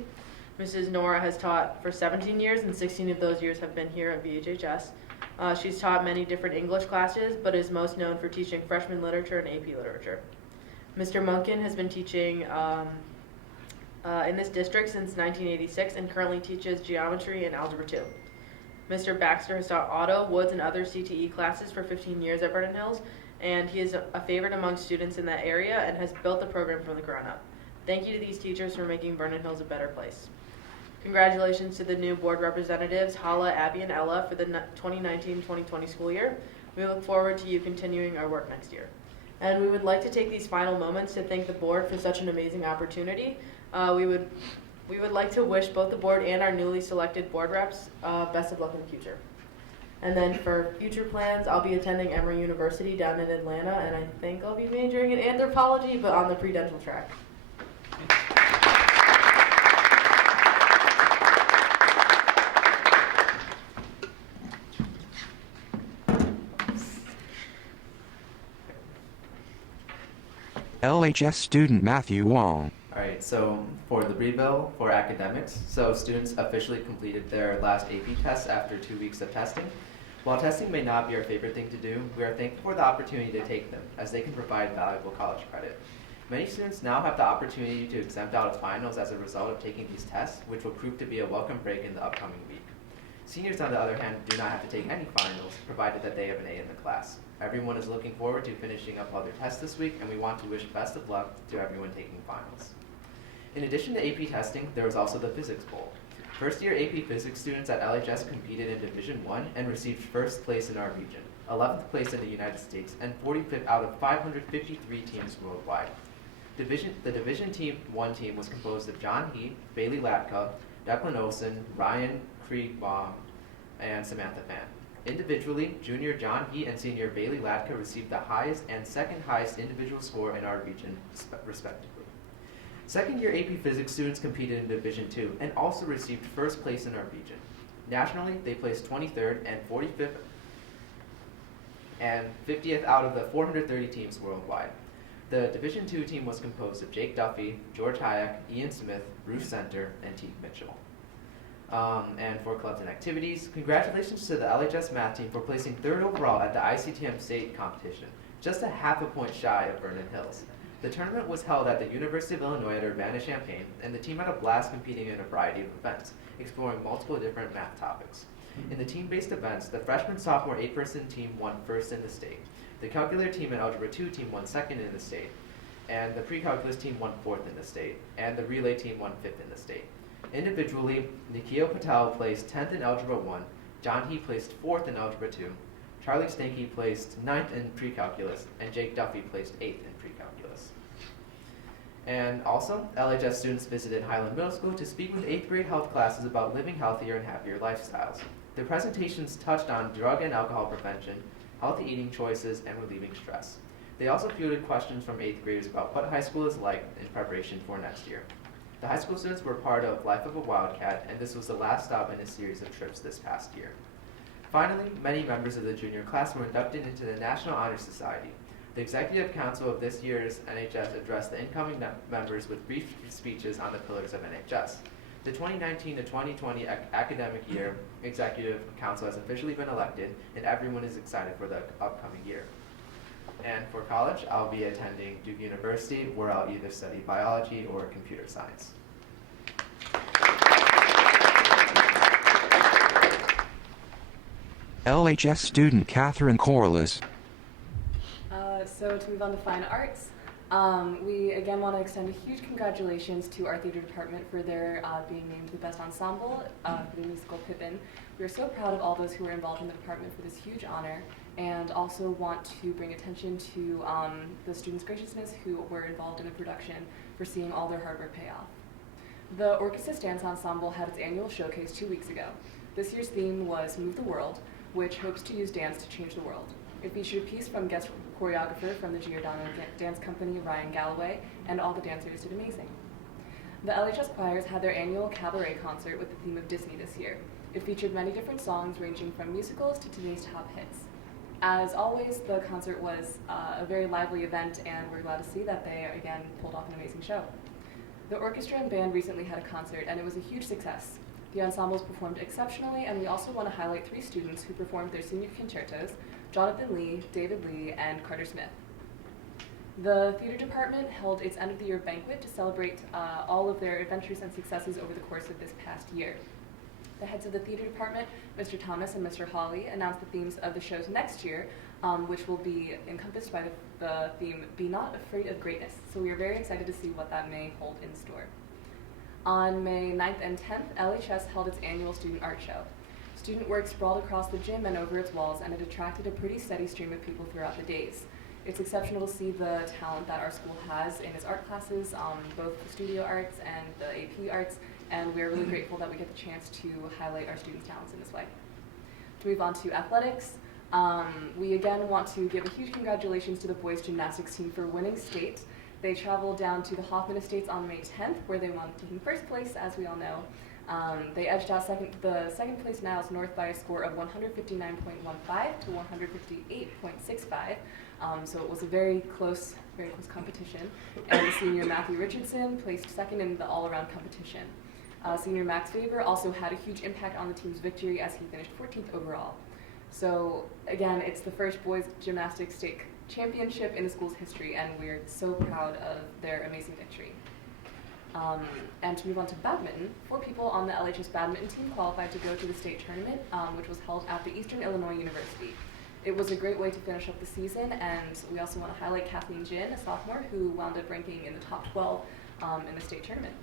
Mrs. Nora has taught for 17 years, and 16 of those years have been here at VHHS. She's taught many different English classes, but is most known for teaching freshman literature and AP literature. Mr. Munkin has been teaching in this district since 1986 and currently teaches geometry and algebra 2. Mr. Baxter has taught auto, woods, and other CTE classes for 15 years at Vernon Hills, and he is a favorite among students in that area and has built the program from the ground up. Thank you to these teachers for making Vernon Hills a better place. Congratulations to the new board representatives, Hala, Abby, and Ella, for the 2019-2020 school year. We look forward to you continuing our work next year. And we would like to take these final moments to thank the board for such an amazing opportunity. We would like to wish both the board and our newly selected board reps best of luck in the future. And then for future plans, I'll be attending Emory University down in Atlanta, and I think I'll be majoring in anthropology, but on the pre-dental track. LHS student Matthew Wong. Alright, so for Libertyville, for academics, so students officially completed their last AP tests after 2 weeks of testing. While testing may not be our favorite thing to do, we are thankful for the opportunity to take them, as they can provide valuable college credit. Many students now have the opportunity to exempt out of finals as a result of taking these tests, which will prove to be a welcome break in the upcoming week. Seniors, on the other hand, do not have to take any finals, provided that they have an A in the class. Everyone is looking forward to finishing up all their tests this week, and we want to wish best of luck to everyone taking finals. In addition to AP testing, there was also the Physics Bowl. First-year AP Physics students at LHS competed in Division I and received first place in our region, 11th place in the United States, and 45th out of 553 teams worldwide. The Division I team was composed of John Heat, Bailey Latka, Declan Olsen, Ryan Kriegbaum, and Samantha Fan. Individually, junior John Heat and senior Bailey Latka received the highest and second highest individual score in our region, respectively. Second-year AP Physics students competed in Division II and also received first place in our region. Nationally, they placed 23rd and 45th and 50th out of the 430 teams worldwide. The Division II team was composed of Jake Duffy, George Hayek, Ian Smith, Bruce Center, and Teague Mitchell. And for clubs and activities, congratulations to the LHS math team for placing third overall at the ICTM state competition, just a half a point shy of Vernon Hills. The tournament was held at the University of Illinois at Urbana-Champaign, and the team had a blast competing in a variety of events, exploring multiple different math topics. In the team-based events, the freshman-sophomore 8-person team won first in the state. The calculator team and algebra 2 team won second in the state, and the pre-calculus team won fourth in the state, and the relay team won fifth in the state. Individually, Nikhil Patel placed 10th in algebra 1, John He placed 4th in algebra 2, Charlie Stanky placed 9th in pre-calculus, and Jake Duffy placed 8th in pre-calculus. And also, LHS students visited Highland Middle School to speak with 8th grade health classes about living healthier and happier lifestyles. The presentations touched on drug and alcohol prevention, healthy eating choices, and relieving stress. They also fielded questions from 8th graders about what high school is like in preparation for next year. The high school students were part of Life of a Wildcat, and this was the last stop in a series of trips this past year. Finally, many members of the junior class were inducted into the National Honor Society. The Executive Council of this year's NHS addressed the incoming members with brief speeches on the pillars of NHS. The 2019 to 2020 academic year Executive Council has officially been elected, and everyone is excited for the upcoming year. And for college, I'll be attending Duke University, where I'll either study biology or computer science. LHS student Catherine Corliss. So to move on to fine arts, we again want to extend a huge congratulations to our theater department for their being named the best ensemble for the musical Pippin. We are so proud of all those who were involved in the department for this huge honor, and also want to bring attention to the students' graciousness who were involved in the production for seeing all their hard work pay off. The Orchesis Dance Ensemble had its annual showcase 2 weeks ago. This year's theme was Move the World, which hopes to use dance to change the world. It featured a piece from guest choreographer from the Giordano Dance Company, Ryan Galloway, and all the dancers did amazing. The LHS choirs had their annual cabaret concert with the theme of Disney this year. It featured many different songs ranging from musicals to today's top hits. As always, the concert was a very lively event, and we're glad to see that they, again, pulled off an amazing show. The orchestra and band recently had a concert, and it was a huge success. The ensembles performed exceptionally, and we also want to highlight 3 students who performed their senior concertos: Jonathan Lee, David Lee, and Carter Smith. The theater department held its end-of-the-year banquet to celebrate all of their adventures and successes over the course of this past year. The heads of the theater department, Mr. Thomas and Mr. Hawley, announced the themes of the shows next year, which will be encompassed by the theme, Be Not Afraid of Greatness. So we are very excited to see what that may hold in store. On May 9th and 10th, LHS held its annual student art show. Student work sprawled across the gym and over its walls, and it attracted a pretty steady stream of people throughout the days. It's exceptional to see the talent that our school has in its art classes, both the studio arts and the AP arts, and we're really grateful that we get the chance to highlight our students' talents in this way. To move on to athletics, we again want to give a huge congratulations to the boys gymnastics team for winning state. They traveled down to the Hoffman Estates on May 10th, where they won taking first place, as we all know. They edged out the second place Niles North by a score of 159.15 to 158.65. So it was a very close competition. And the senior Matthew Richardson placed second in the all-around competition. Senior Max Faber also had a huge impact on the team's victory as he finished 14th overall. So again, it's the first boys gymnastics state championship in the school's history, and we're so proud of their amazing victory. And to move on to badminton, 4 people on the LHS badminton team qualified to go to the state tournament, which was held at the Eastern Illinois University. It was a great way to finish up the season, and we also want to highlight Kathleen Jin, a sophomore, who wound up ranking in the top 12 in the state tournament.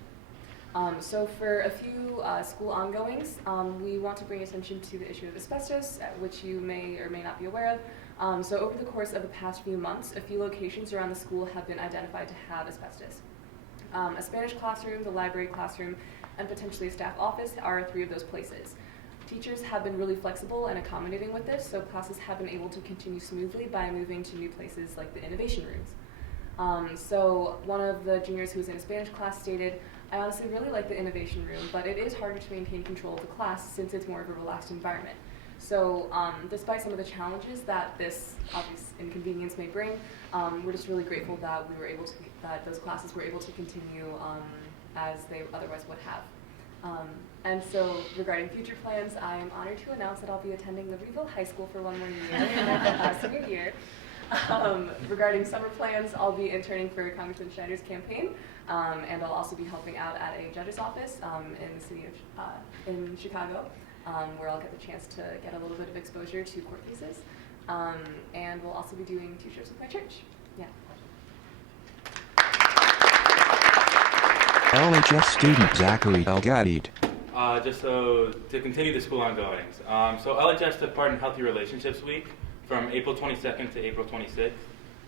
So for a few school ongoings, we want to bring attention to the issue of asbestos, which you may or may not be aware of. So over the course of the past few months, a few locations around the school have been identified to have asbestos. A Spanish classroom, the library classroom, and potentially a staff office are 3 of those places. Teachers have been really flexible and accommodating with this, so classes have been able to continue smoothly by moving to new places like the innovation rooms. So one of the juniors who was in a Spanish class stated, "I honestly really like the innovation room, but it is harder to maintain control of the class since it's more of a relaxed environment." So despite some of the challenges that this obvious inconvenience may bring, we're just really grateful that that those classes were able to continue as they otherwise would have. And so regarding future plans, I am honored to announce that I'll be attending Libertyville High School for 1 more year in my senior year. Regarding summer plans, I'll be interning for Congressman Schneider's campaign, and I'll also be helping out at a judge's office in the city of in Chicago, where I'll get the chance to get a little bit of exposure to court cases, and we'll also be doing 2 trips with my church. Yeah. LHS student Zachary Elgadid. Just so to continue the school ongoings. So LHS took part in Healthy Relationships Week from April 22nd to April 26th.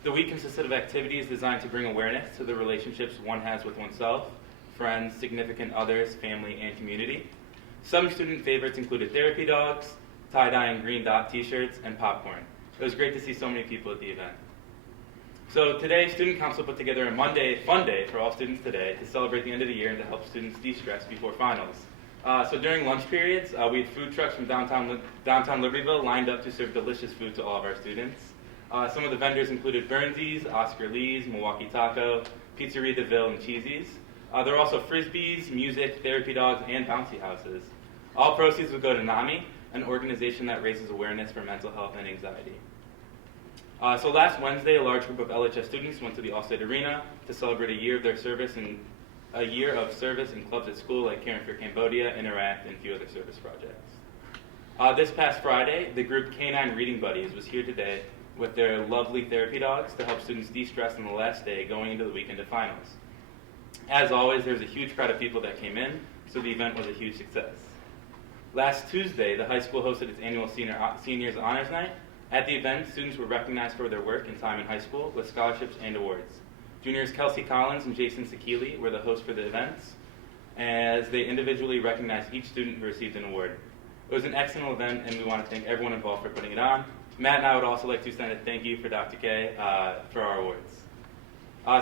The week consisted of activities designed to bring awareness to the relationships one has with oneself, friends, significant others, family, and community. Some student favorites included therapy dogs, tie-dye and green dot t-shirts, and popcorn. It was great to see so many people at the event. So today, Student Council put together a fun day for all students today to celebrate the end of the year and to help students de-stress before finals. So during lunch periods, we had food trucks from downtown Libertyville lined up to serve delicious food to all of our students. Some of the vendors included Burnsies, Oscar Lee's, Milwaukee Taco, Pizzeria DeVille, and Cheesy's. There were also Frisbees, music, therapy dogs, and bouncy houses. All proceeds would go to NAMI, an organization that raises awareness for mental health and anxiety. So last Wednesday, a large group of LHS students went to the Allstate Arena to celebrate a year of service in clubs at school like Caring for Cambodia, Interact, and a few other service projects. This past Friday, the group Canine Reading Buddies was here today with their lovely therapy dogs to help students de-stress on the last day going into the weekend of finals. As always, there was a huge crowd of people that came in, so the event was a huge success. Last Tuesday, the high school hosted its annual Seniors Honors Night. At the event, students were recognized for their work and time in high school with scholarships and awards. Juniors Kelsey Collins and Jason Sakili were the hosts for the events, as they individually recognized each student who received an award. It was an excellent event, and we want to thank everyone involved for putting it on. Matt and I would also like to send a thank you for Dr. K for our awards.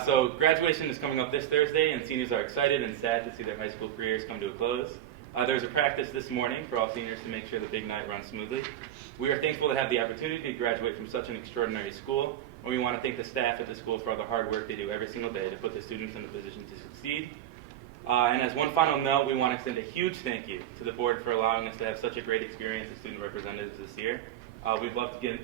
So graduation is coming up this Thursday, and seniors are excited and sad to see their high school careers come to a close. There was a practice this morning for all seniors to make sure the big night runs smoothly. We are thankful to have the opportunity to graduate from such an extraordinary school, and we want to thank the staff at the school for all the hard work they do every single day to put the students in a position to succeed. And as one final note, we want to extend a huge thank you to the board for allowing us to have such a great experience as student representatives this year. We've loved getting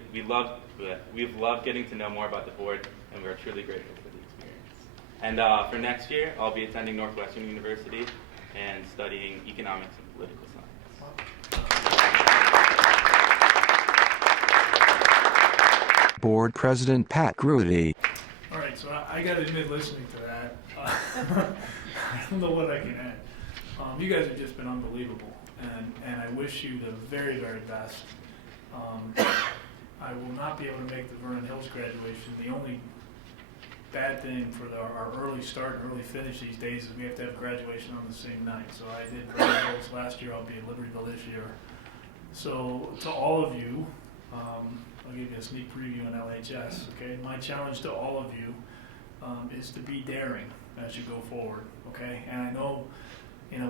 to know more about the board, and we are truly grateful for the experience. And for next year, I'll be attending Northwestern University and studying economics and political science. Board President Pat Grudy. All right, so I got to admit, listening to that, I don't know what I can add. You guys have just been unbelievable, and I wish you the very, very best. I will not be able to make the Vernon Hills graduation. The only bad thing for our early start and early finish these days is we have to have graduation on the same night. So I did Vernon Hills last year. I'll be at Libertyville this year. So to all of you, I'll give you a sneak preview on LHS. Okay, my challenge to all of you is to be daring as you go forward. Okay, and I know,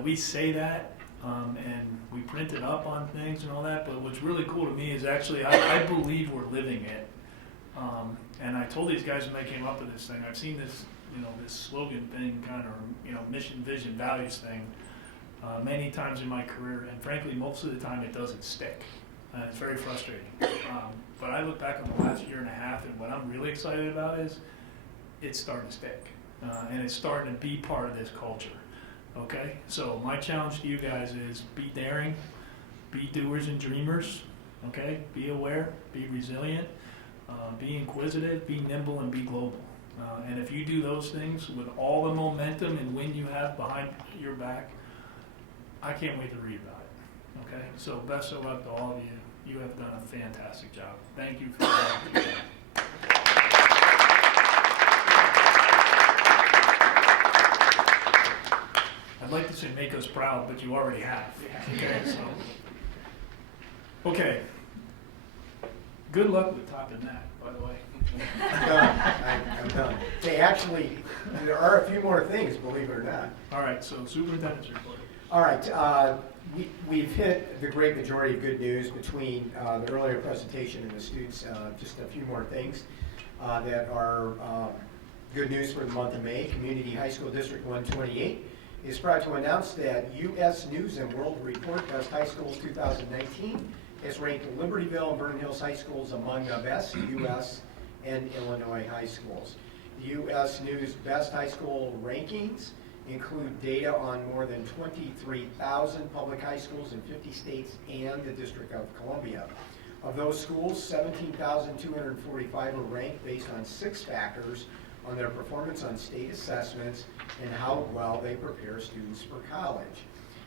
we say that. And we print it up on things and all that, but what's really cool to me is actually I believe we're living it And I told these guys when they came up with this thing, I've seen this, this slogan thing kind of, mission, vision, values thing many times in my career, and frankly, most of the time it doesn't stick. It's very frustrating. But I look back on the last year and a half, and what I'm really excited about is it's starting to stick. And it's starting to be part of this culture. Okay? So my challenge to you guys is be daring, be doers and dreamers. Okay? Be aware, be resilient, be inquisitive, be nimble, and be global. And if you do those things with all the momentum and wind you have behind your back, I can't wait to read about it. Okay? So best of luck to all of you. You have done a fantastic job. Thank you for that. I'd like to say make us proud, but you already have. Okay, so. Okay. Good luck with topping that, by the way. I'm done. I'm done. They actually, there are a few more things, believe it or not. All right, so superintendent's report. All right, we've hit the great majority of good news between the earlier presentation and the students. Just a few more things that are good news for the month of May. Community High School District 128 is proud to announce that U.S. News and World Report Best High Schools 2019 has ranked Libertyville and Vernon Hills High Schools among the best U.S. and Illinois high schools. The U.S. News Best High School rankings include data on more than 23,000 public high schools in 50 states and the District of Columbia. Of those schools, 17,245 are ranked based on 6 factors on their performance on state assessments and how well they prepare students for college.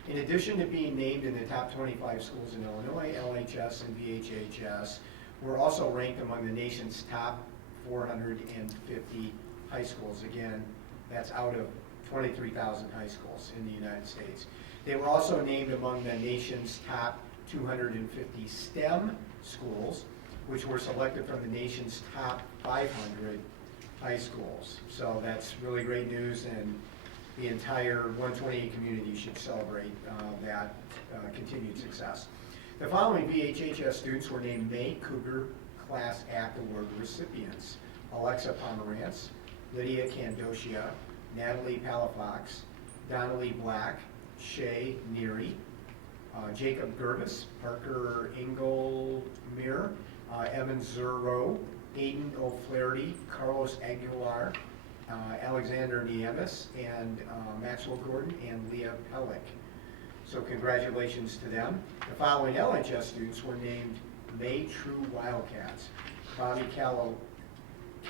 In addition to being named in the top 25 schools in Illinois, LHS and VHHS were also ranked among the nation's top 450 high schools. Again, that's out of 23,000 high schools in the United States. They were also named among the nation's top 250 STEM schools, which were selected from the nation's top 500 high schools. So that's really great news, and the entire 128 community should celebrate that continued success. The following VHHS students were named May Cougar Class Act Award recipients: Alexa Pomerantz, Lydia Candocia, Natalie Palafox, Donnelly Black, Shay Neary, Jacob Gervis, Parker Engelmere, Evan Zuro, Aiden O'Flaherty, Carlos Aguilar, Alexander Nieves, and Maxwell Gordon, and Leah Pellick. So congratulations to them. The following LHS students were named May True Wildcats: Bobby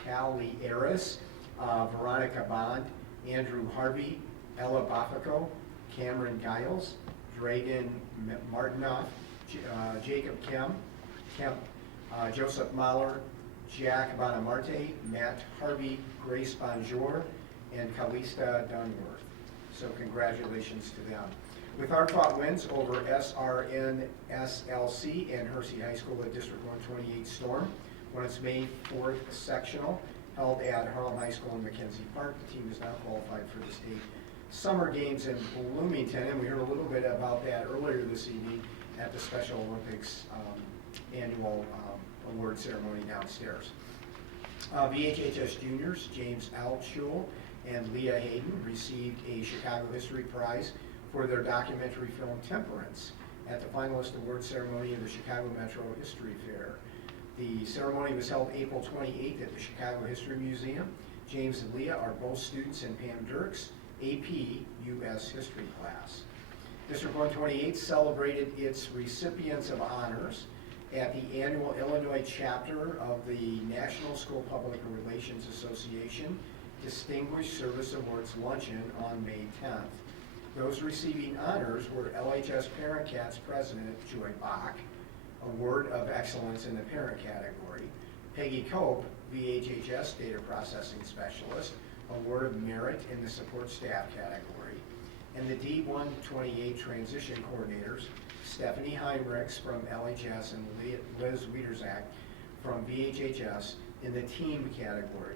Calieris, Veronica Bond, Andrew Harvey, Ella Bafico, Cameron Giles, Dragan Martinoff, Jacob Kemp, Joseph Mahler, Jack Bonamarte, Matt Harvey, Grace Bonjour, and Calista Dunworth. So congratulations to them. With our taught wins over SRN, SLC, and Hersey High School at District 128 Storm, when its May 4th sectional held at Harlem High School in Mackenzie Park, the team is now qualified for the state summer games in Bloomington, and we heard a little bit about that earlier this evening at the Special Olympics annual award ceremony downstairs. VHHS juniors James Altschul and Leah Hayden received a Chicago History Prize for their documentary film Temperance at the finalist award ceremony of the Chicago Metro History Fair. The ceremony was held April 28th at the Chicago History Museum. James and Leah are both students in Pam Dirk's AP U.S. History class. District 128 celebrated its recipients of honors at the annual Illinois chapter of the National School Public Relations Association Distinguished Service Awards Luncheon on May 10th. Those receiving honors were LHS Parent Cats President Joy Bach, Award of Excellence in the Parent category; Peggy Cope, VHHS Data Processing Specialist, Award of Merit in the Support Staff category; and the D128 Transition Coordinators, Stephanie Heinrichs from LHS and Liz Wiederzak from VHHS, in the Team category.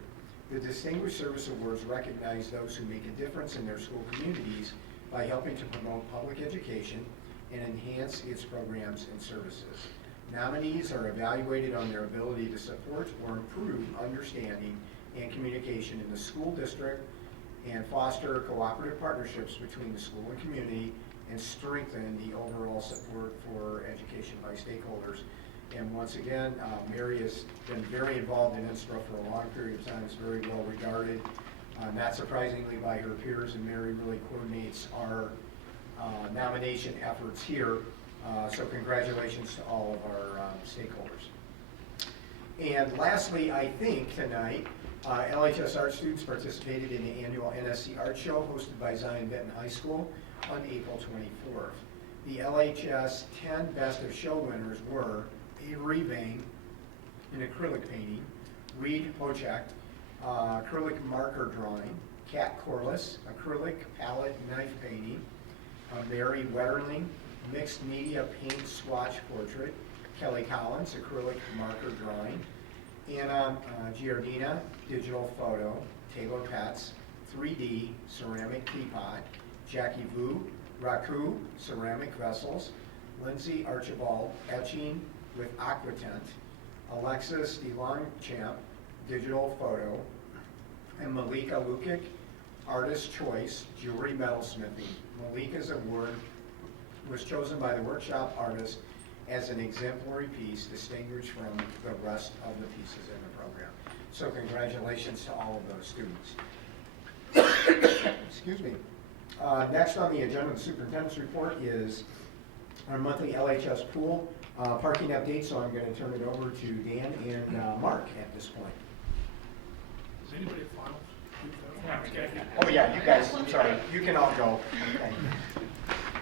The Distinguished Service Awards recognize those who make a difference in their school communities by helping to promote public education and enhance its programs and services. Nominees are evaluated on their ability to support or improve understanding and communication in the school district and foster cooperative partnerships between the school and community and strengthen the overall support for education by stakeholders. And once again, Mary has been very involved in INSTRA for a long period of time. Is very well regarded, not surprisingly by her peers, and Mary really coordinates our nomination efforts here. So congratulations to all of our stakeholders. And lastly, I think tonight, LHS art students participated in the annual NSC Art Show hosted by Zion Benton High School on April 24th. The LHS 10 Best of Show winners were Avery Vane in acrylic painting, Reed Hochek, acrylic marker drawing, Kat Corliss, acrylic palette knife painting, Mary Wetterling, mixed media paint swatch portrait, Kelly Collins, acrylic marker drawing, Anna Giardina, digital photo, Taylor Pets, 3D, ceramic teapot, Jackie Vu, Raku, ceramic vessels, Lindsay Archibald, etching with aquatent, Alexis DeLongchamp, digital photo, and Malika Lukic, artist choice, jewelry metalsmithing. Malika's award was chosen by the workshop artist as an exemplary piece distinguished from the rest of the pieces in the program. So congratulations to all of those students. Excuse me. Next on the agenda, the superintendent's report is our monthly LHS pool parking update, so I'm going to turn it over to Dan and Mark at this point. Is anybody at finals? Oh yeah, you guys, I'm sorry, you can all go. Okay.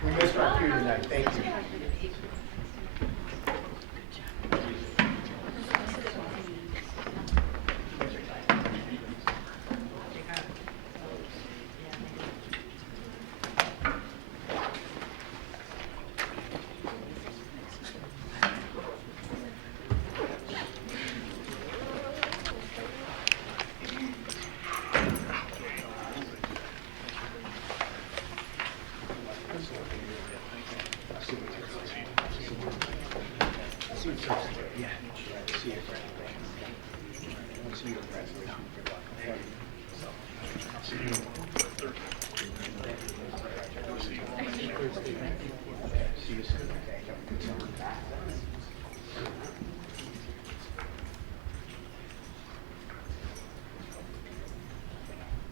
We missed our cue tonight, thank you.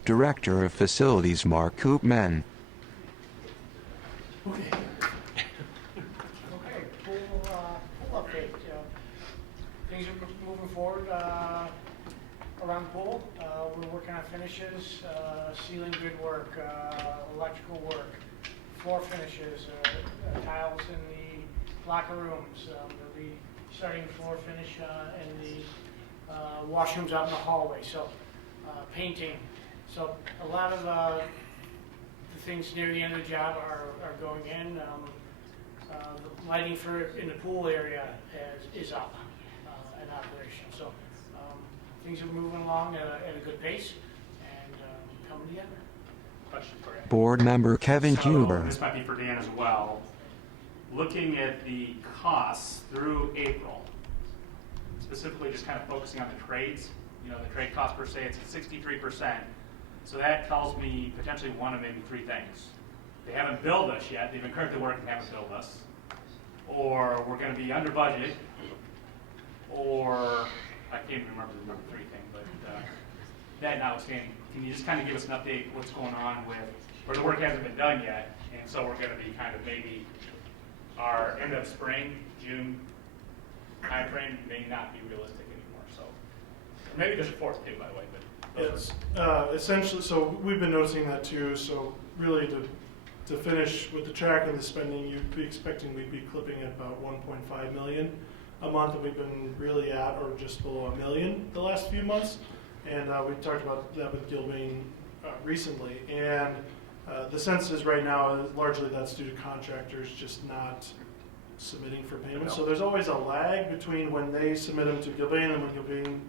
Director of Facilities Mark Koopman. Okay, pool update. Things are moving forward around the pool. We're working on finishes, ceiling grid work, electrical work, floor finishes, tiles in the locker rooms. We'll be starting floor finish in the washrooms out in the hallway. So painting. So a lot of the things near the end of the job are going in. The lighting in the pool area is up and operational. So things are moving along at a good pace and coming together. Question for you. Board Member Kevin Huber. This might be for Dan as well. Looking at the costs through April, specifically just kind of focusing on the trades, the trade cost per se, it's at 63%. So that tells me potentially one of maybe three things. They haven't billed us yet. They've been currently working and haven't billed us. Or we're going to be under budget. Or I can't even remember the number three thing, but that notwithstanding, can you just kind of give us an update what's going on with, where the work hasn't been done yet, and so we're going to be kind of maybe our end of spring, June timeframe may not be realistic anymore. So maybe there's a fourth too, by the way, but. Yes, essentially, so we've been noticing that too. So really to finish with the track and the spending, you'd be expecting we'd be clipping at about 1.5 million a month, and we've been really at or just below $1 million the last few months. And we talked about that with Gilbane recently. And the sense is right now, largely that's due to contractors just not submitting for payment. So there's always a lag between when they submit them to Gilbane and when Gilbane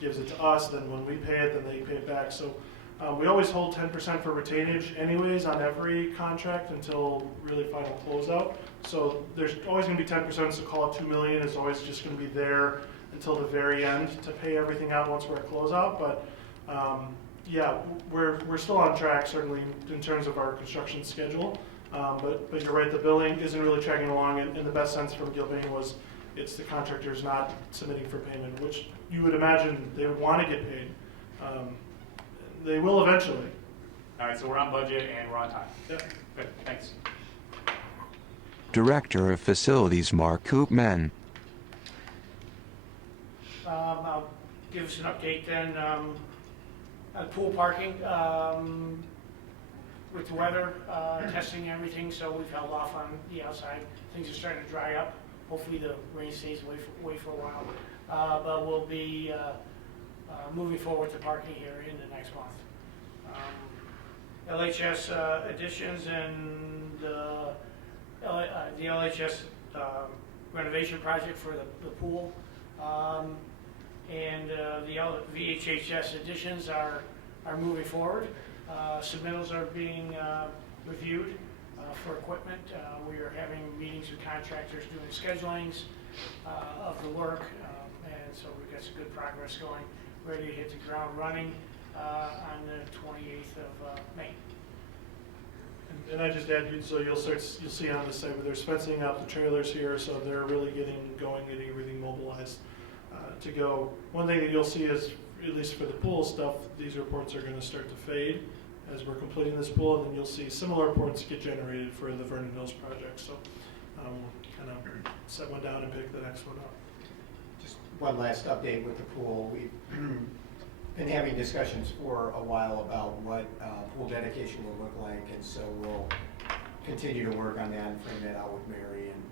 gives it to us. Then when we pay it, then they pay it back. So We always hold 10% for retainage anyways on every contract until really final closeout. So there's always going to be 10%, so call it $2 million is always just going to be there until the very end to pay everything out once we're at closeout. But yeah, we're still on track certainly in terms of our construction schedule. But you're right, the billing isn't really tracking along in the best sense from Gilbane was it's the contractors not submitting for payment, which you would imagine they would want to get paid. They will eventually. All right, so we're on budget and we're on time. Yep. Good, thanks. Director of Facilities Mark Koopman. I'll give us an update then on pool parking. With the weather, testing everything, so we've held off on the outside. Things are starting to dry up. Hopefully the rain stays away for a while. But we'll be moving forward to parking here in the next month. LHS additions and the LHS renovation project for the pool. And the VHHS additions are moving forward. Submittals are being reviewed for equipment. We are having meetings with contractors doing schedulings of the work, and so we've got some good progress going, ready to hit the ground running on the 28th of May. And I just add, so you'll see on the site where they're fencing out the trailers here, so they're really getting going, getting everything mobilized to go. One thing that you'll see is, at least for the pool stuff, these reports are going to start to fade as we're completing this pool, and then you'll see similar reports get generated for the Vernon Hills project. So kind of set one down and pick the next one up. Just one last update with the pool. We've been having discussions for a while about what pool dedication will look like, and so we'll continue to work on that and frame that out with Mary and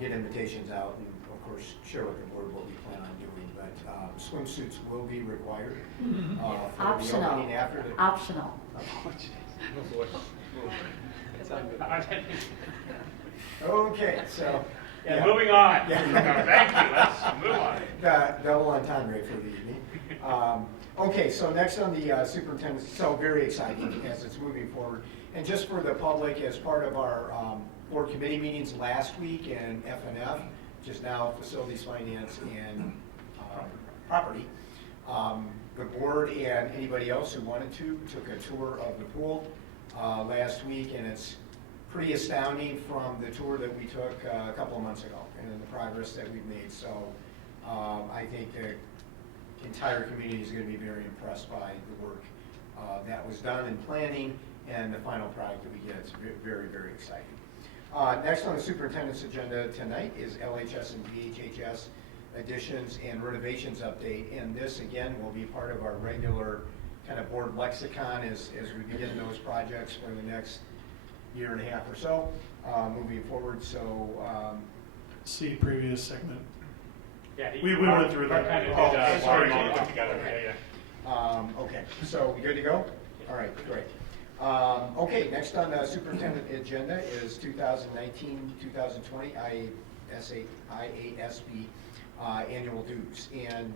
get invitations out and, of course, share with the board what we plan on doing. But swimsuits will be required. Optional. After the Optional. Okay, so. Yeah, moving on. Yeah. Thank you. Let's move on. Double on time rate for the evening. Okay, so next on the superintendent, so very exciting as it's moving forward. And just for the public, as part of our board committee meetings last week in FNF, which is now facilities, finance, and property, the board and anybody else who wanted to took a tour of the pool last week, and it's pretty astounding from the tour that we took a couple of months ago and the progress that we've made. So I think the entire community is going to be very impressed by the work that was done in planning and the final product that we get. It's very, very exciting. Next on the superintendent's agenda tonight is LHS and VHHS additions and renovations update. And this, again, will be part of our regular kind of board lexicon as we begin those projects for the next year and a half or so moving forward. So see previous segment. Yeah, we went through that. Kind of did, sorry. Together. Yeah. Okay, so we good to go? All right, great. Okay, next on the superintendent agenda is 2019-2020 IASB annual dues. And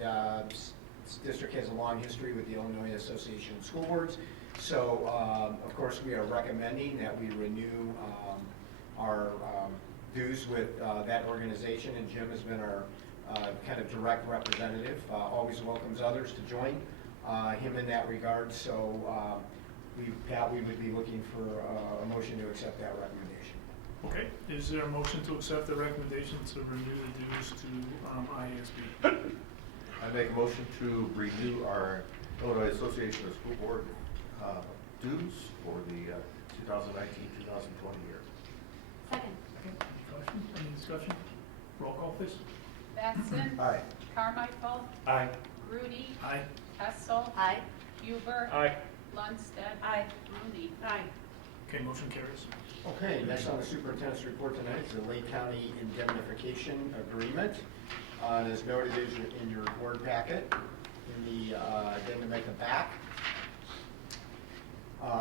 this district has a long history with the Illinois Association of School Boards. So, of course, we are recommending that we renew our dues with that organization, and Jim has been our kind of direct representative, always welcomes others to join him in that regard. So Pat, we would be looking for a motion to accept that recommendation. Okay, is there a motion to accept the recommendation to renew the dues to IASB? I make a motion to renew our Illinois Association of School Board dues for the 2019-2020 year. Second. Any discussion? Roll call, please. Batson. Aye. Carmichael. Aye. Grudy. Aye. Hessel. Aye. Huber. Aye. Lundstedt. Aye. Rooney. Aye. Okay, motion carries. Okay, next on the superintendent's report tonight is the Lake County indemnification agreement. And as noted in your board packet, in the addendum at the back,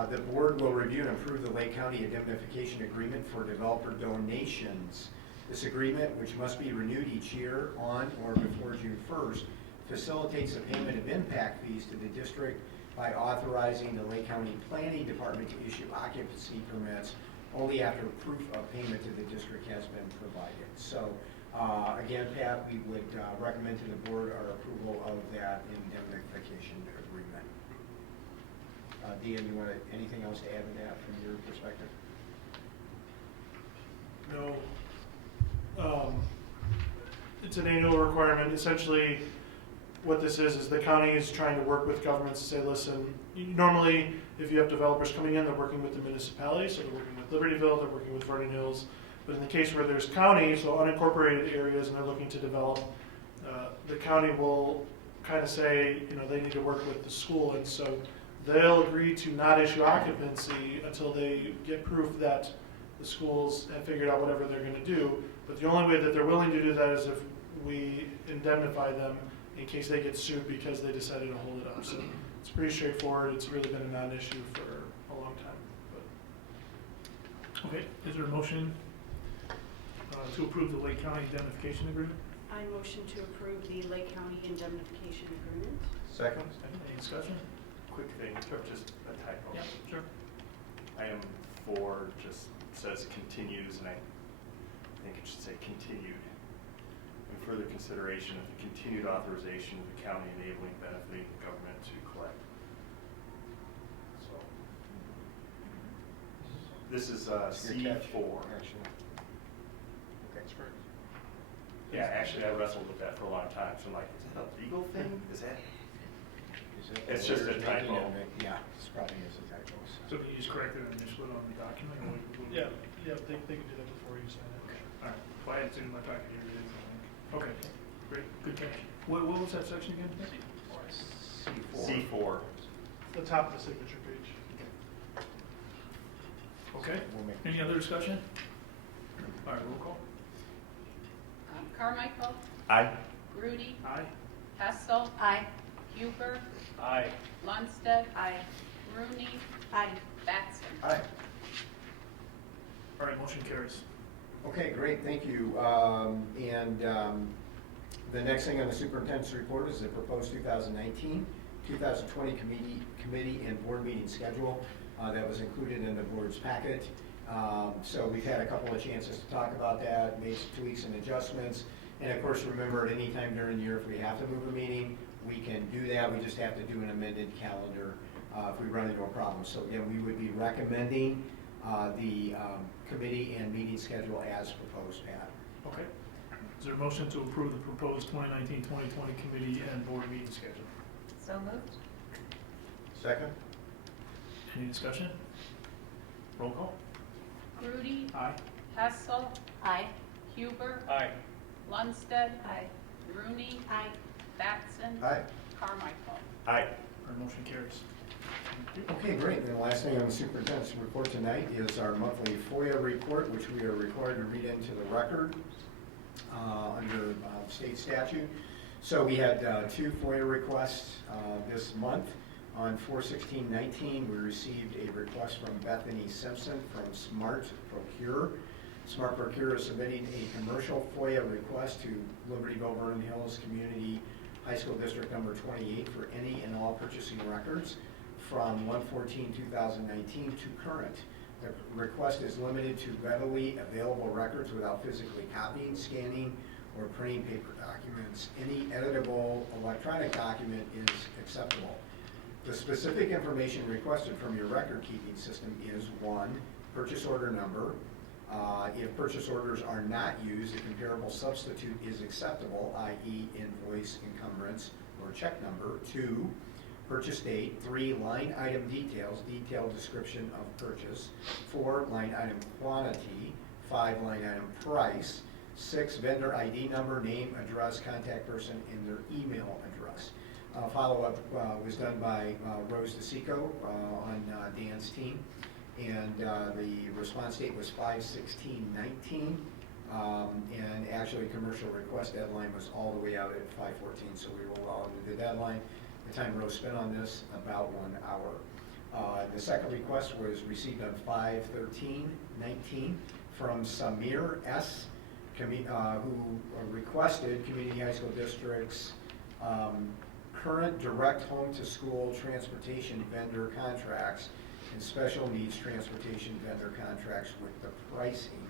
the board will review and approve the Lake County indemnification agreement for developer donations. This agreement, which must be renewed each year on or before June 1st, facilitates the payment of impact fees to the district by authorizing the Lake County Planning Department to issue occupancy permits only after proof of payment to the district has been provided. So again, Pat, we would recommend to the board our approval of that indemnification agreement. Dean, you want anything else to add to that from your perspective? No. It's an annual requirement. Essentially, what this is the county is trying to work with governments to say, listen, normally if you have developers coming in, they're working with the municipality, so they're working with Libertyville, they're working with Vernon Hills. But in the case where there's county, so unincorporated areas, and they're looking to develop, the county will kind of say, they need to work with the school, and so they'll agree to not issue occupancy until they get proof that the schools have figured out whatever they're going to do. But the only way that they're willing to do that is if we indemnify them in case they get sued because they decided to hold it up. So it's pretty straightforward. It's really been a non-issue for a long time. Okay, is there a motion to approve the Lake County indemnification agreement? I motion to approve the Lake County indemnification agreement. Second. Any discussion? Quick thing, just a typo. Yeah, sure. Item 4 just says continues, and I think it should say continued. In further consideration of the continued authorization of the county enabling benefiting government to collect. So this is C4. Yeah, actually I wrestled with that for a long time, so I'm like, is that a legal thing? Is that? It's just a typo. Yeah, it's probably is a typo. So can you just correct it and initial it on the document? Or Yeah, they can do that before you sign it. Okay, all right. Well, I had it in my packet here. It is, I think. Okay, great, good catch. What was that section again? C4. The top of the signature page. Okay, any other discussion? All right, roll call. Carmichael. Aye. Grudy. Aye. Hessel. Aye. Huber. Aye. Lundstedt. Aye. Rooney. Aye. Batson. Aye. All right, motion carries. Okay, great, thank you. The next thing on the superintendent's report is the proposed 2019-2020 committee and board meeting schedule that was included in the board's packet. So we've had a couple of chances to talk about that, made some tweaks and adjustments. And of course, remember at any time during the year, if we have to move a meeting, we can do that. We just have to do an amended calendar if we run into a problem. So again, we would be recommending the committee and meeting schedule as proposed, Pat. Okay. Is there a motion to approve the proposed 2019-2020 committee and board meeting schedule? So moved. Second. Any discussion? Roll call. Grudy. Aye. Hessel. Aye. Huber. Aye. Lundstedt. Aye. Rooney. Aye. Batson. Aye. Carmichael. Aye. Our motion carries. Okay, great. And the last thing on the superintendent's report tonight is our monthly FOIA report, which we are required to read into the record under state statute. So we had 2 FOIA requests this month. On 4/16/19, we received a request from Bethany Simpson from Smart Procure. Smart Procure is submitting a commercial FOIA request to Libertyville Vernon Hills Community High School District number 28 for any and all purchasing records from 1/14/2019 to current. The request is limited to readily available records without physically copying, scanning, or printing paper documents. Any editable electronic document is acceptable. The specific information requested from your record-keeping system is 1, purchase order number. If purchase orders are not used, a comparable substitute is acceptable, i.e. invoice, encumbrance, or check number. 2, purchase date. 3, line item details, detailed description of purchase. 4, line item quantity. 5, line item price. 6, vendor ID number, name, address, contact person, and their email address. Follow-up was done by Rose DeSico on Dan's team, and the response date was 5/16/19, and actually commercial request deadline was all the way out at 5/14, so we were well under the deadline. The time Rose spent on this, about 1 hour. The second request was received on 5/13/19 from Samir S., who requested Community High School District's current direct home-to-school transportation vendor contracts and special needs transportation vendor contracts with the pricing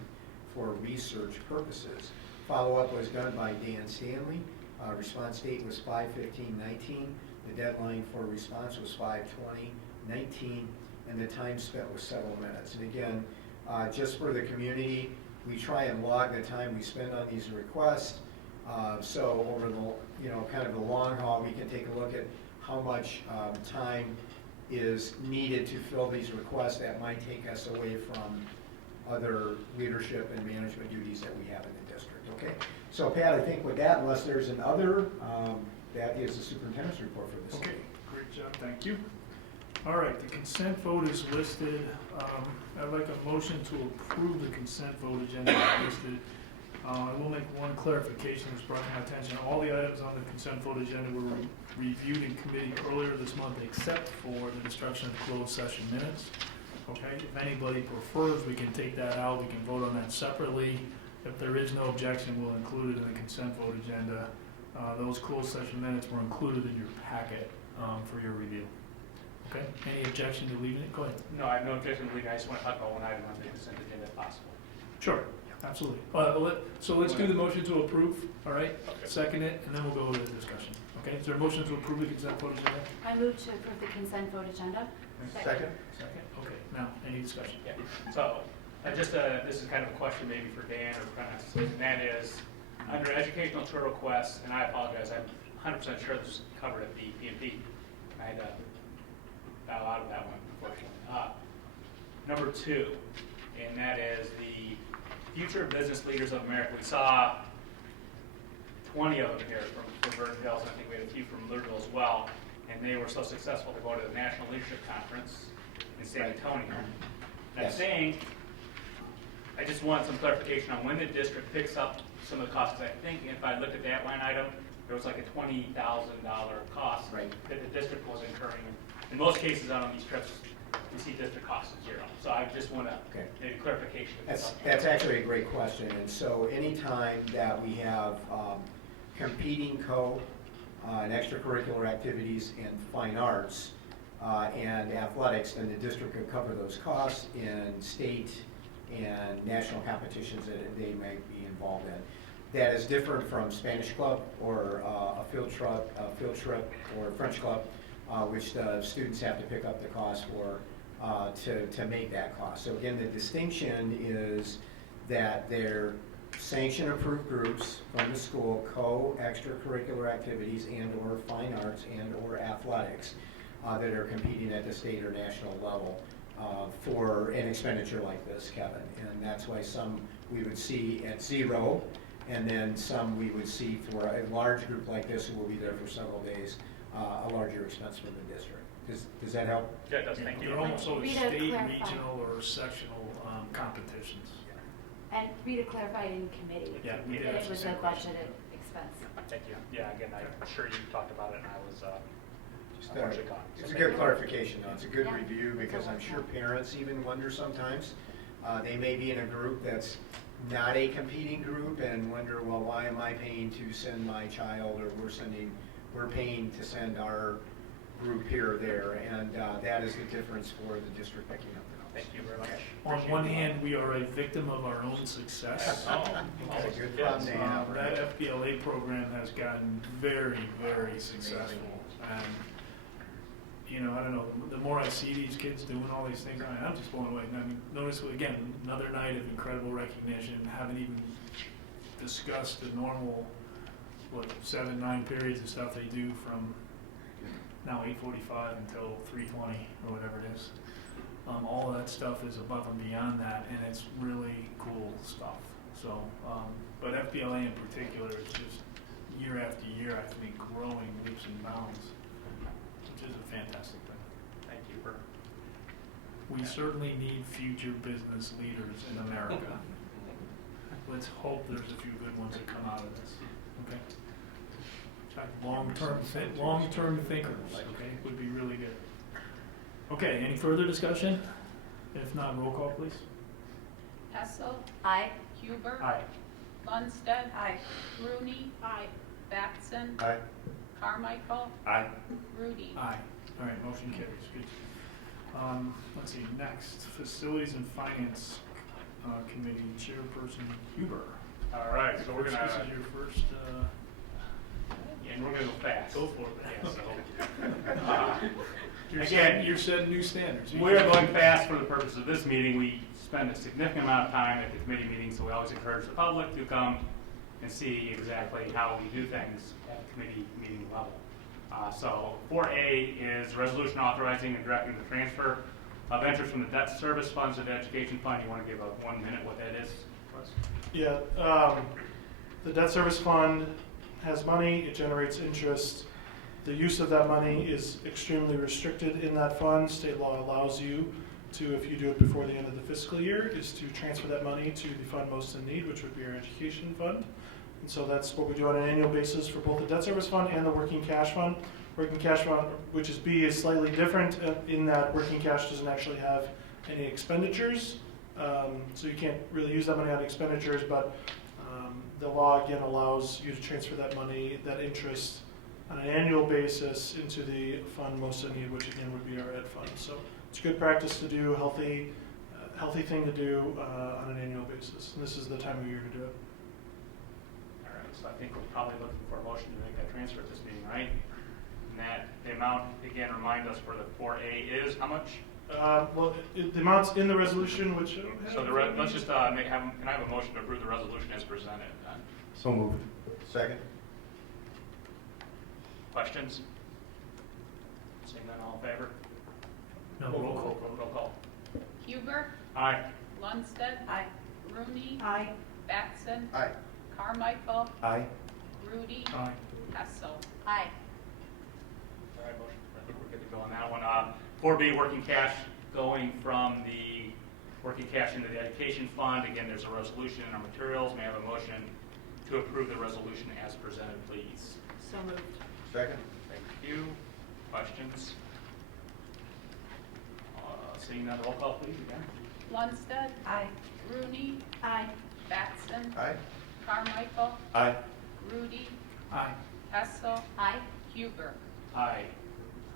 for research purposes. Follow-up was done by Dan Stanley. Response date was 5/15/19. The deadline for response was 5/20/19, and the time spent was several minutes. And again, just for the community, we try and log the time we spend on these requests. So over the, kind of the long haul, we can take a look at how much time is needed to fill these requests that might take us away from other leadership and management duties that we have in the district. Okay, so Pat, I think with that, unless there's another, that is the superintendent's report for this. Okay, great job, thank you. All right, the consent vote is listed. I'd like a motion to approve the consent vote agenda as listed. I will make one clarification that's brought to my attention. All the items on the consent vote agenda were reviewed in committee earlier this month, except for the destruction of closed session minutes. Okay, if anybody prefers, we can take that out. We can vote on that separately. If there is no objection, we'll include it in the consent vote agenda. Those closed session minutes were included in your packet for your review. Okay, any objection to leaving it? Go ahead. No, I have no objection to leaving. I just want to talk about one item on the consent agenda if possible. Sure, absolutely. So let's do the motion to approve, all right? Okay. Second it, and then we'll go to the discussion. Okay, is there a motion to approve the consent vote agenda? I move to approve the consent vote agenda. Second? Second, okay. Now, any discussion? Yeah. So, this is kind of a question maybe for Dan or Prentice, and that is, under educational tour requests, and I apologize, I'm 100% sure this is covered at the P&P. I had bow out of that one, unfortunately. Number 2, and that is the Future Business Leaders of America. We saw 20 of them here from Vernon Hills, and I think we had a few from Louisville as well, and they were so successful to go to the National Leadership Conference in San Antonio. And I'm saying, I just want some clarification on when the district picks up some of the costs. I think if I looked at that line item, there was like a $20,000 cost that the district was incurring. In most cases on these trips, we see district costs at 0. So I just want to maybe clarification. That's actually a great question. And so anytime that we have competing and extracurricular activities in fine arts and athletics, then the district could cover those costs in state and national competitions that they may be involved in. That is different from Spanish club or a field trip or French club, which the students have to pick up the cost for to make that cost. So again, the distinction is that they're sanction approved groups from the school, extracurricular activities and or fine arts and or athletics that are competing at the state or national level for an expenditure like this, Kevin. And that's why some we would see at 0, and then some we would see for a large group like this who will be there for several days, a larger expense for the district. Does that help? Yeah, it does. Thank you. They're almost always Rita, state, clarify. regional, or sectional competitions. And Rita clarified in committee Yeah, we did that ask it the was a same question. budgeted expense. Thank you. Yeah, again, I'm sure you talked about it, and I was unfortunately gone. It's a good clarification, though. It's a good Yeah. review because I'm sure parents even wonder sometimes. They may be in a group that's not a competing group and wonder, well, why am I paying to send my child, or we're paying to send our group here or there, and that is the difference for the district picking up the cost. Thank you very much. On one hand, we are a victim of our own success. That's a good problem to have. That FBLA program has gotten very, very successful. And, I don't know, the more I see these kids doing all these things, I'm just blown away. I mean, notice, again, another night of incredible recognition. Haven't even discussed the normal, 7-9 periods of stuff they do from now 8:45 until 3:20 or whatever it is. All of that stuff is above and beyond that, and it's really cool stuff. So, but FBLA in particular is just year after year, I think, growing leaps and bounds, which is a fantastic thing. Thank you for. We certainly need future business leaders in America. Let's hope there's a few good ones that come out of this. Okay. Long-term thinkers, okay, would be really good. Okay, any further discussion? If not, roll call, please. Hessel. Aye. Huber. Aye. Lundstedt. Aye. Rooney. Aye. Batson. Aye. Carmichael. Aye. Rudy. Aye. All right, motion carries. Good. Let's see, next, Facilities and Finance Committee Chairperson Huber. All right, so we're This gonna, is your first, and we're gonna go fast. go for it. Yeah, so, You're again, setting, you're setting new standards. we're going fast for the purpose of this meeting. We spend a significant amount of time at the committee meetings, so we always encourage the public to come and see exactly how we do things at the committee meeting level. So 4A is resolution authorizing and directing the transfer of interest from the debt service funds to the education fund. You want to give a 1 minute what that is, Russ? Yeah, the debt service fund has money, it generates interest. The use of that money is extremely restricted in that fund. State law allows you to, if you do it before the end of the fiscal year, is to transfer that money to the fund most in need, which would be our education fund. And so that's what we do on an annual basis for both the debt service fund and the working cash fund. Working cash fund, which is B, is slightly different in that working cash doesn't actually have any expenditures. So you can't really use that money on expenditures, but the law again allows you to transfer that money, that interest, on an annual basis into the fund most in need, which again would be our ed fund. So it's good practice to do, healthy thing to do on an annual basis. And this is the time of year to do it. All right, so I think we're probably looking for a motion to make that transfer at this meeting, right? And that the amount, again, remind us for the 4A is how much? Well, the amount's in the resolution, which So let's just can I have a motion to approve the resolution as presented then? So moved. Second. Questions? Seeing none, all in favor? No, roll call. Roll call. Huber. Aye. Lundstedt. Aye. Rooney. Aye. Batson. Aye. Carmichael. Aye. Rudy. Aye. Hessel. Aye. All right, motion, I think we're good to go on that one. 4B, working cash going from the working cash into the education fund. Again, there's a resolution in our materials. May I have a motion to approve the resolution as presented, please? So moved. Second. Thank you. Questions? Seeing none, roll call, please, again. Lundstedt. Aye. Rooney. Aye. Batson. Aye. Carmichael. Aye. Rudy. Aye. Hessel. Aye. Huber. Aye.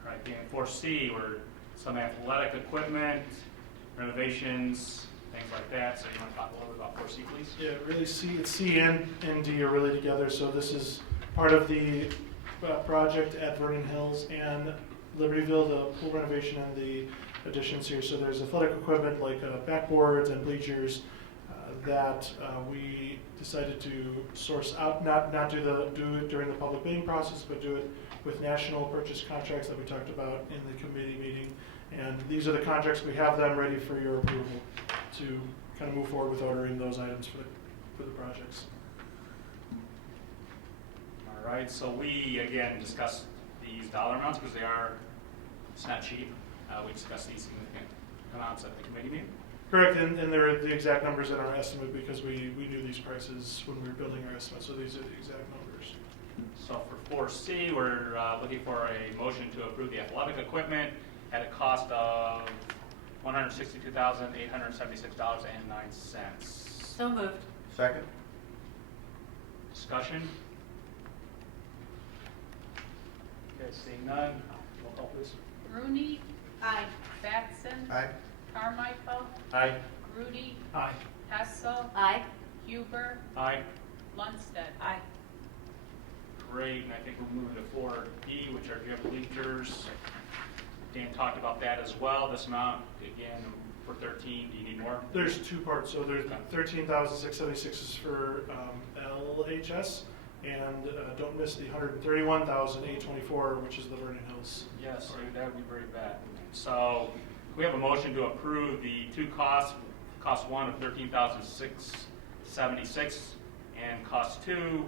All right, and 4C, were some athletic equipment, renovations, things like that. So you want to talk a little bit about 4C, please? Yeah, really C and D are really together. So this is part of the project at Vernon Hills and Libertyville, the pool renovation and the additions here. So there's athletic equipment like backboards and bleachers that we decided to source out, not do it during the public bidding process, but do it with national purchase contracts that we talked about in the committee meeting. And these are the contracts, we have them ready for your approval to kind of move forward with ordering those items for the projects. All right, so we, again, discussed these dollar amounts because it's not cheap. We discussed these significant amounts at the committee meeting. Correct, and they're the exact numbers in our estimate because we knew these prices when we were building our estimate, so these are the exact numbers. So for 4C, we're looking for a motion to approve the athletic equipment at a cost of $162,876.09. So moved. Second. Discussion? Okay, seeing none, roll call please. Rooney. Aye. Batson. Aye. Carmichael. Aye. Rudy. Aye. Hessel. Aye. Huber. Aye. Lundstedt. Aye. Great, and I think we're moving to 4D, which are gym bleachers. Dan talked about that as well. This amount, again, for 13, do you need more? There's two parts, so there's 13,676 is for LHS, and don't miss the 131,824, which is the Vernon Hills. Yes, that would be very bad. So we have a motion to approve the two costs, cost one of $13,676 and cost two,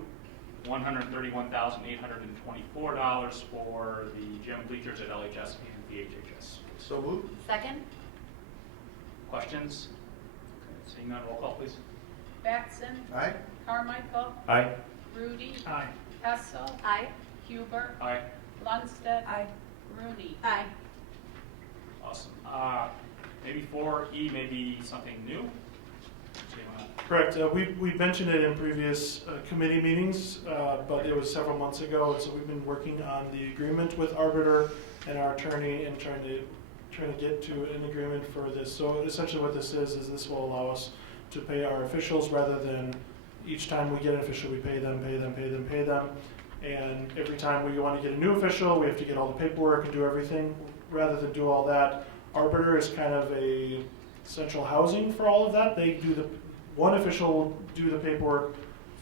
$131,824 for the gym bleachers at LHS and VHHS. So moved. Second? Questions? Okay, seeing none, roll call please. Batson. Aye. Carmichael. Aye. Rudy. Aye. Hessel. Aye. Huber. Aye. Lundstedt. Aye. Rooney. Aye. Awesome. Maybe 4E may be something new. Correct. We mentioned it in previous committee meetings, but it was several months ago. So we've been working on the agreement with Arbiter and our attorney and trying to get to an agreement for this. So essentially what this is this will allow us to pay our officials rather than each time we get an official, we pay them. And every time we want to get a new official, we have to get all the paperwork and do everything. Rather than do all that, Arbiter is kind of a central housing for all of that. They do one official will do the paperwork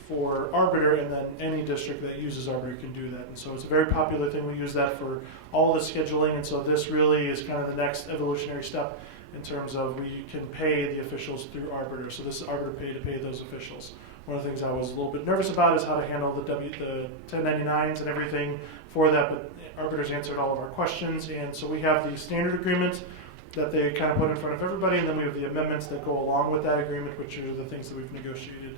for Arbiter, and then any district that uses Arbiter can do that. And so it's a very popular thing. We use that for all the scheduling, and so this really is kind of the next evolutionary step in terms of we can pay the officials through Arbiter. So this is Arbiter Pay to pay those officials. One of the things I was a little bit nervous about is how to handle the 1099s and everything for that, but Arbiter's answered all of our questions, and so we have the standard agreement that they kind of put in front of everybody, and then we have the amendments that go along with that agreement, which are the things that we've negotiated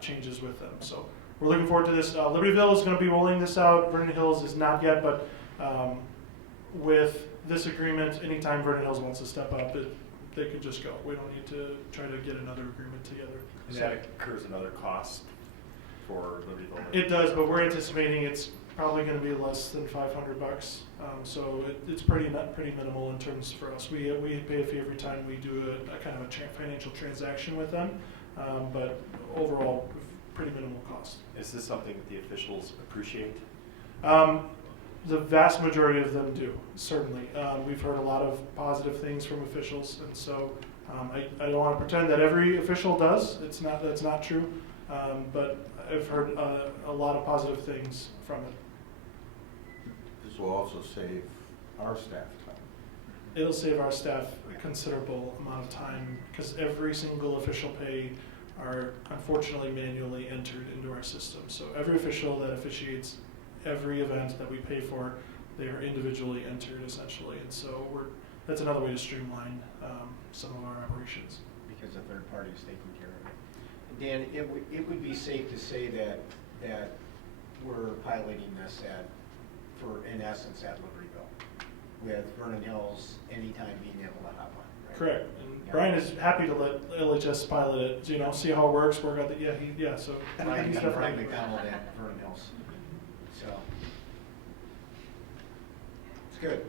changes with them. So we're looking forward to this. Libertyville is going to be rolling this out. Vernon Hills is not yet, but with this agreement, anytime Vernon Hills wants to step up, they could just go. We don't need to try to get another agreement together. And that incurs another cost for Libertyville? It does, but we're anticipating it's probably going to be less than $500. So it's pretty minimal in terms for us. We pay a fee every time we do a kind of a financial transaction with them, but overall, pretty minimal cost. Is this something that the officials appreciate? The vast majority of them do, certainly. We've heard a lot of positive things from officials, and so I don't want to pretend that every official does. That's not true, but I've heard a lot of positive things from it. This will also save our staff time. It'll save our staff a considerable amount of time because every single official pay are unfortunately manually entered into our system. So every official that officiates every event that we pay for, they are individually entered essentially. And so that's another way to streamline some of our operations. Because a third party is taking care of it. Dan, it would be safe to say that we're piloting this in essence at Libertyville, with Vernon Hills anytime being able to hop on. Right? Correct. And Brian is happy to let LHS pilot it, see how it works, work out the, so. Brian he's McDonald definitely- at Vernon Hills. So, it's good.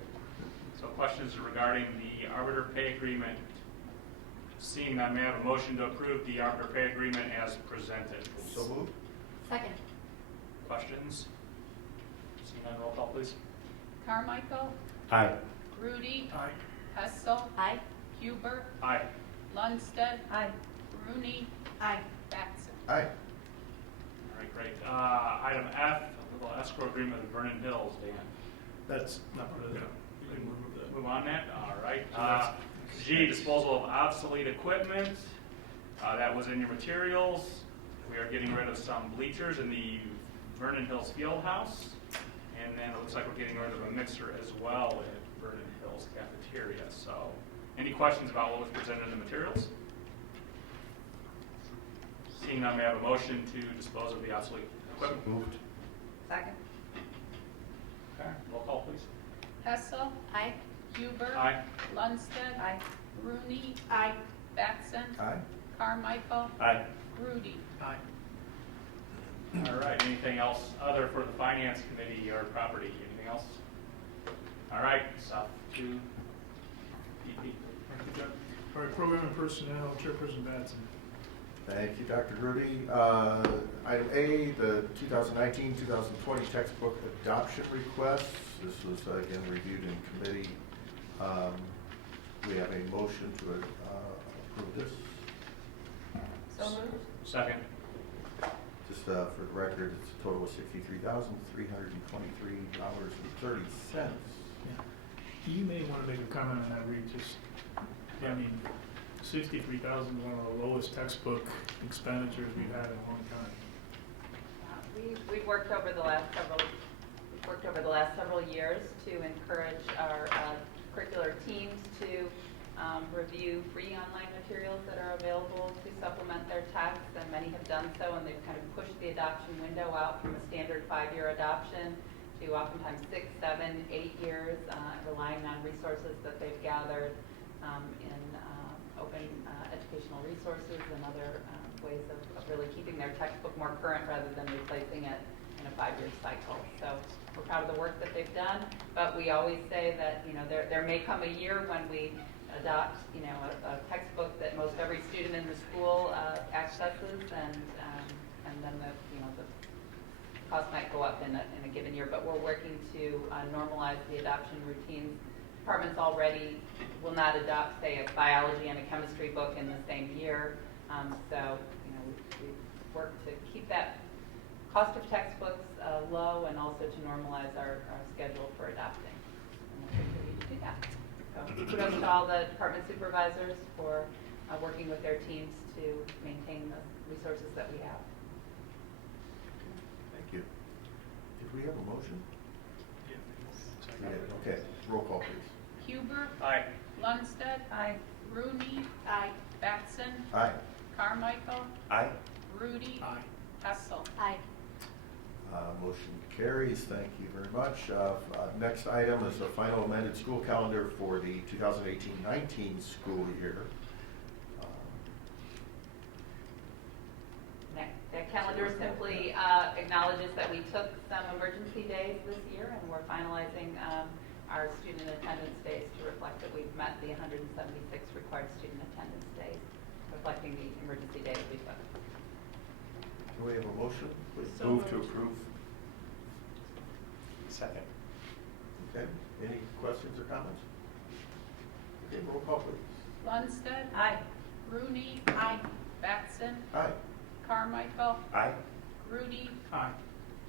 So questions regarding the Arbiter Pay Agreement? Seeing none, may I have a motion to approve the Arbiter Pay Agreement as presented? So moved. Second. Questions? Seeing none, roll call please. Carmichael. Aye. Grudy. Aye. Hessel. Aye. Huber. Aye. Lundstedt. Aye. Rooney. Aye. Batson. Aye. All right, great. Item F, a little escrow agreement with Vernon Hills, Dan. That's not part of that. You can remove that. Move on that, all right. So that's- G, disposal of obsolete equipment. That was in your materials. We are getting rid of some bleachers in the Vernon Hills Field House. And then it looks like we're getting rid of a mixer as well at Vernon Hills Cafeteria. So, any questions about what was presented in the materials? Seeing none, may I have a motion to dispose of the obsolete equipment? Moved. Second. Okay, roll call please. Hessel. Aye. Huber. Aye. Lundstedt. Aye. Rooney. Aye. Batson. Aye. Carmichael. Aye. Grudy. Aye. All right, anything else other for the Finance Committee or property? Anything else? All right, south to PP. Thank you, Jeff. All right, Program and Personnel, Chairperson Batson. Thank you, Dr. Grudy. Item A, the 2019-2020 textbook adoption request. This was again reviewed in committee. We have a motion to approve this. So moved. Second. Just for the record, it's a total of $63,323.30. You may want to make a comment on that, Reed. I mean, 63,000 is one of the lowest textbook expenditures we've had in a long time. We've worked over the last several years to encourage our curricular teams to review free online materials that are available to supplement their texts, and many have done so, and they've kind of pushed the adoption window out from a standard 5-year adoption to oftentimes 6, 7, 8 years, relying on resources that they've gathered in open educational resources and other ways of really keeping their textbook more current rather than replacing it in a 5-year cycle. So we're proud of the work that they've done, but we always say that, you know, there may come a year when we adopt, you know, a textbook that most every student in the school accesses, and then the cost might go up in a given year. But we're working to normalize the adoption routines. Departments already will not adopt, say, a biology and a chemistry book in the same year. So, you know, we work to keep that cost of textbooks low, and also to normalize our schedule for adopting. And we'll continue to do that. So kudos to all the department supervisors for working with their teams to maintain the resources that we have. Thank you. Did we have a motion? Yeah. We did. Okay, roll call, please. Huber. Aye. Lundstedt. Aye. Rooney. Aye. Batson. Aye. Carmichael. Aye. Rudy. Aye. Hessel. Aye. Motion carries. Thank you very much. Next item is the final amended school calendar for the 2018-19 school year. That calendar simply acknowledges that we took some emergency days this year, and we're finalizing our student attendance days to reflect that we've met the 176 required student attendance days, reflecting the emergency days we took. Do we have a motion? Please. So Move to moved. approve. Second. Okay. Any questions or comments? Okay, roll call, please. Lundstedt. Aye. Rooney. Aye. Batson. Aye. Carmichael. Aye. Rudy. Aye.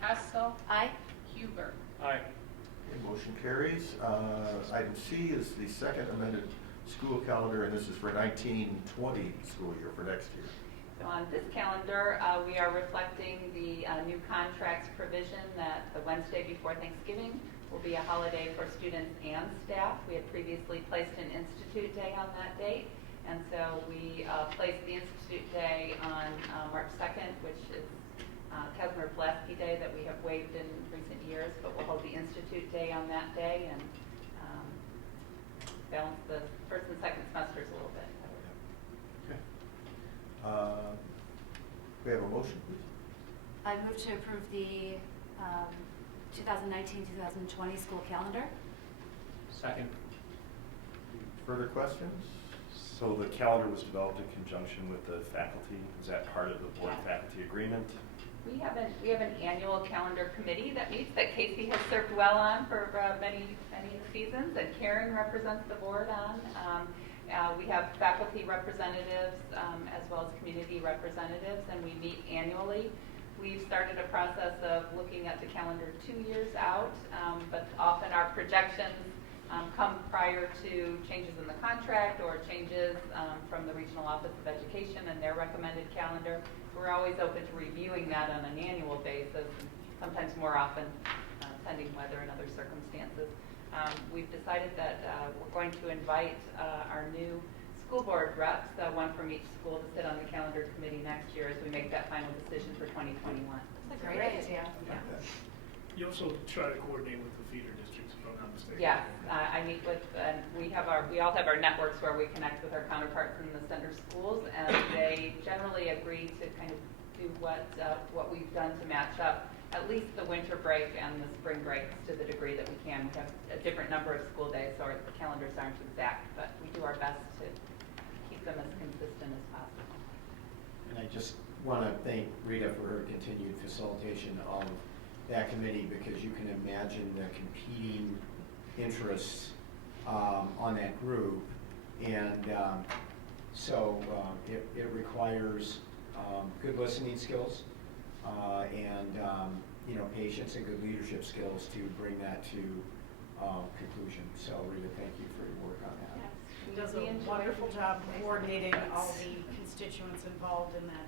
Hessel. Aye. Huber. Aye. Okay, motion carries. Item C is the second amended school calendar, and this is for 19-20 school year for next year. So on this calendar, we are reflecting the new contracts provision that the Wednesday before Thanksgiving will be a holiday for students and staff. We had previously placed an Institute Day on that date, and so we placed the Institute Day on March 2nd, which is Casimir Pulaski Day that we have waived in recent years, but we'll hold the Institute Day on that day and balance the first and second semesters a little bit. Okay. We have a motion, please. I move to approve the 2019-2020 school calendar. Second. Further questions? So the calendar was developed in conjunction with the faculty. Is that part of the board-faculty agreement? We have an annual calendar committee that meets that Casey has served well on for many seasons, and Karen represents the board on. We have faculty representatives as well as community representatives, and we meet annually. We've started a process of looking at the calendar 2 years out, but often our projections come prior to changes in the contract or changes from the Regional Office of Education and their recommended calendar. We're always open to reviewing that on an annual basis, and sometimes more often, pending weather and other circumstances. We've decided that we're going to invite our new school board reps, one from each school, to sit on the calendar committee next year as we make that final decision for 2021. That's a great idea. Yeah. You also try to coordinate with the feeder districts, if I'm not mistaken. Yes, I meet with, and we all have our networks where we connect with our counterparts in the center schools, and they generally agree to kind of do what we've done to match up at least the winter break and the spring breaks to the degree that we can. We have a different number of school days, so our calendars aren't exact, but we do our best to keep them as consistent as possible. And I just want to thank Rita for her continued facilitation of that committee, because you can imagine the competing interests on that group. And so it requires good listening skills and patience and good leadership skills to bring that to conclusion. So Rita, thank you for your work on that. Yes, he does a wonderful job coordinating all the constituents involved in that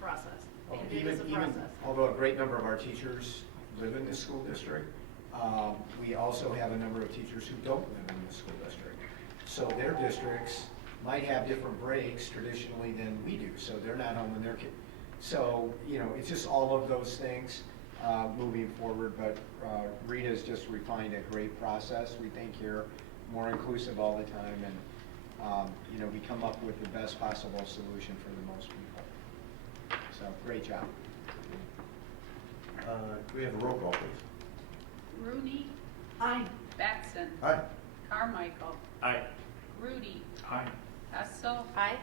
process. And it is a process. Although a great number of our teachers live in the school district, we also have a number of teachers who don't live in the school district. So their districts might have different breaks traditionally than we do, so they're not home when their kids. So, it's just all of those things moving forward, but Rita's just refined a great process, we think, here, more inclusive all the time, and we come up with the best possible solution for the most people. So, great job. Can we have a roll call, please? Rooney. Aye. Batson. Aye. Carmichael. Aye. Rudy. Aye. Hessel. Aye.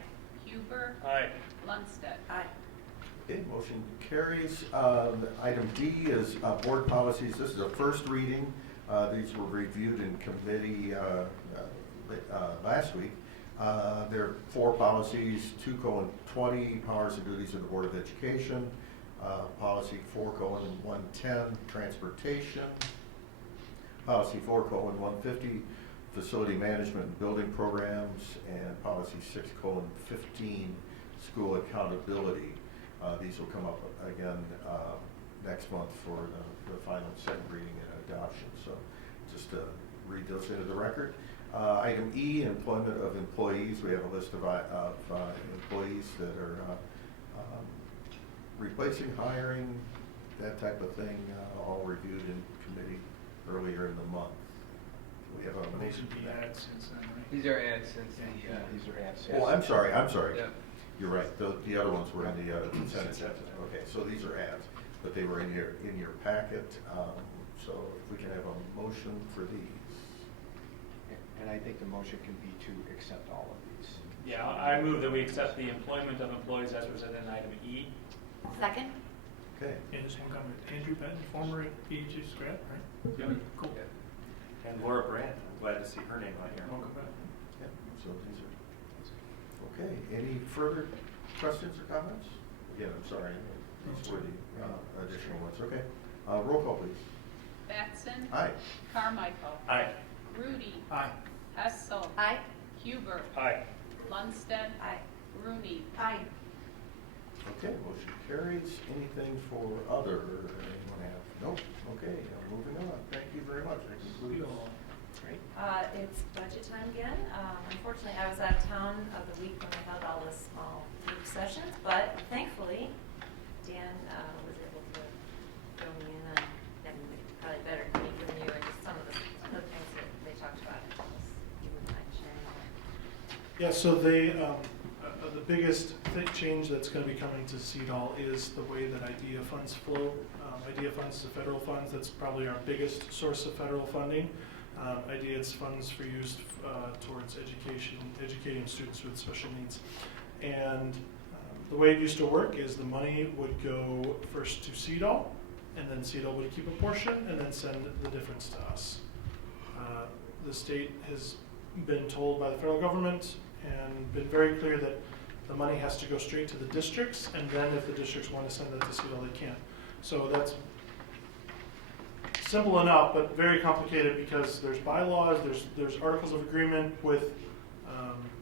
Huber. Aye. Lundstedt. Aye. Okay, motion carries. Item D is board policies. This is a first reading. These were reviewed in committee last week. There are 4 policies, 2:20, powers and duties of the Board of Education, policy 4:110, transportation, policy 4:150, facility management and building programs, and policy 6:15, school accountability. These will come up again next month for the final second reading and adoption. So just to read those into the record. Item E, employment of employees. We have a list of employees that are replacing, hiring, that type of thing, all reviewed in committee earlier in the month. We have a These would be added since then, right? These are added since These are ads. Oh, I'm sorry. Yeah. You're right. The other ones were in the consent agenda. Okay, so these are ads, but they were in your packet. So if we can have a motion for these. And I think the motion can be to accept all of these. Yeah, I move that we accept the employment of employees as presented in item E. Second? Okay. And this one coming with Andrew Patton, former EHS grad, right? Yep. Cool. And Laura Brandt, I'm glad to see her name on here. Welcome back. Yeah, so these are, okay, any further questions or comments? Yeah, I'm sorry, these were the additional ones, okay. Roll call, please. Batson. Aye. Carmichael. Aye. Rudy. Aye. Hessel. Aye. Huber. Aye. Lundstedt. Aye. Rooney. Aye. Okay, motion carries. Anything for other, anyone have? Nope, okay, moving on. Thank you very much. That concludes. Great. It's budget time again. Unfortunately, I was out of town of the week when I held all the small group sessions, but thankfully, Dan was able to fill me in on, and probably better me from you, and just some of the things that they talked about. You wouldn't mind sharing that. Yeah, so the biggest change that's going to be coming to CEDAL is the way that IDEA funds flow. IDEA funds is a federal funds. That's probably our biggest source of federal funding. IDEA's funds for use towards educating students with special needs. And the way it used to work is the money would go first to CEDAL, and then CEDAL would keep a portion and then send the difference to us. The state has been told by the federal government and been very clear that the money has to go straight to the districts, and then if the districts want to send that to CEDAL, they can. So that's simple enough, but very complicated because there's bylaws, there's articles of agreement with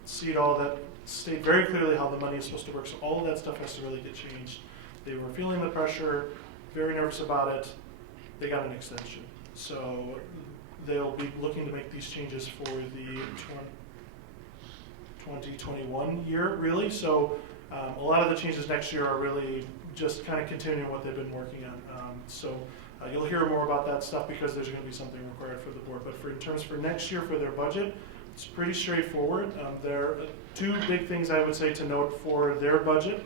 CEDAL that state very clearly how the money is supposed to work. So all of that stuff has to really get changed. They were feeling the pressure, very nervous about it. They got an extension. So they'll be looking to make these changes for the 2021 year, really. So a lot of the changes next year are really just kind of continuing what they've been working on. You'll hear more about that stuff because there's going to be something required for the board. But in terms for next year for their budget, it's pretty straightforward. There are 2 big things I would say to note for their budget.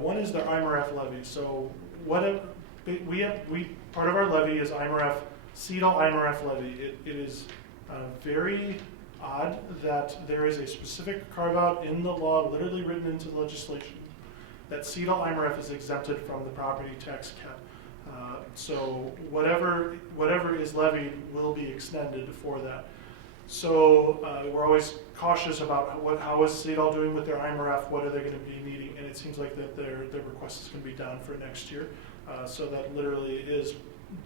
One is their IMRF levy. So part of our levy is IMRF, CEDAL IMRF levy. It is very odd that there is a specific carve-out in the law, literally written into the legislation, that CEDAL IMRF is exempted from the property tax cap. So whatever is levied will be extended for that. So we're always cautious about how is CEDAL doing with their IMRF, what are they going to be needing, and it seems like that their request is going to be down for next year. So that literally is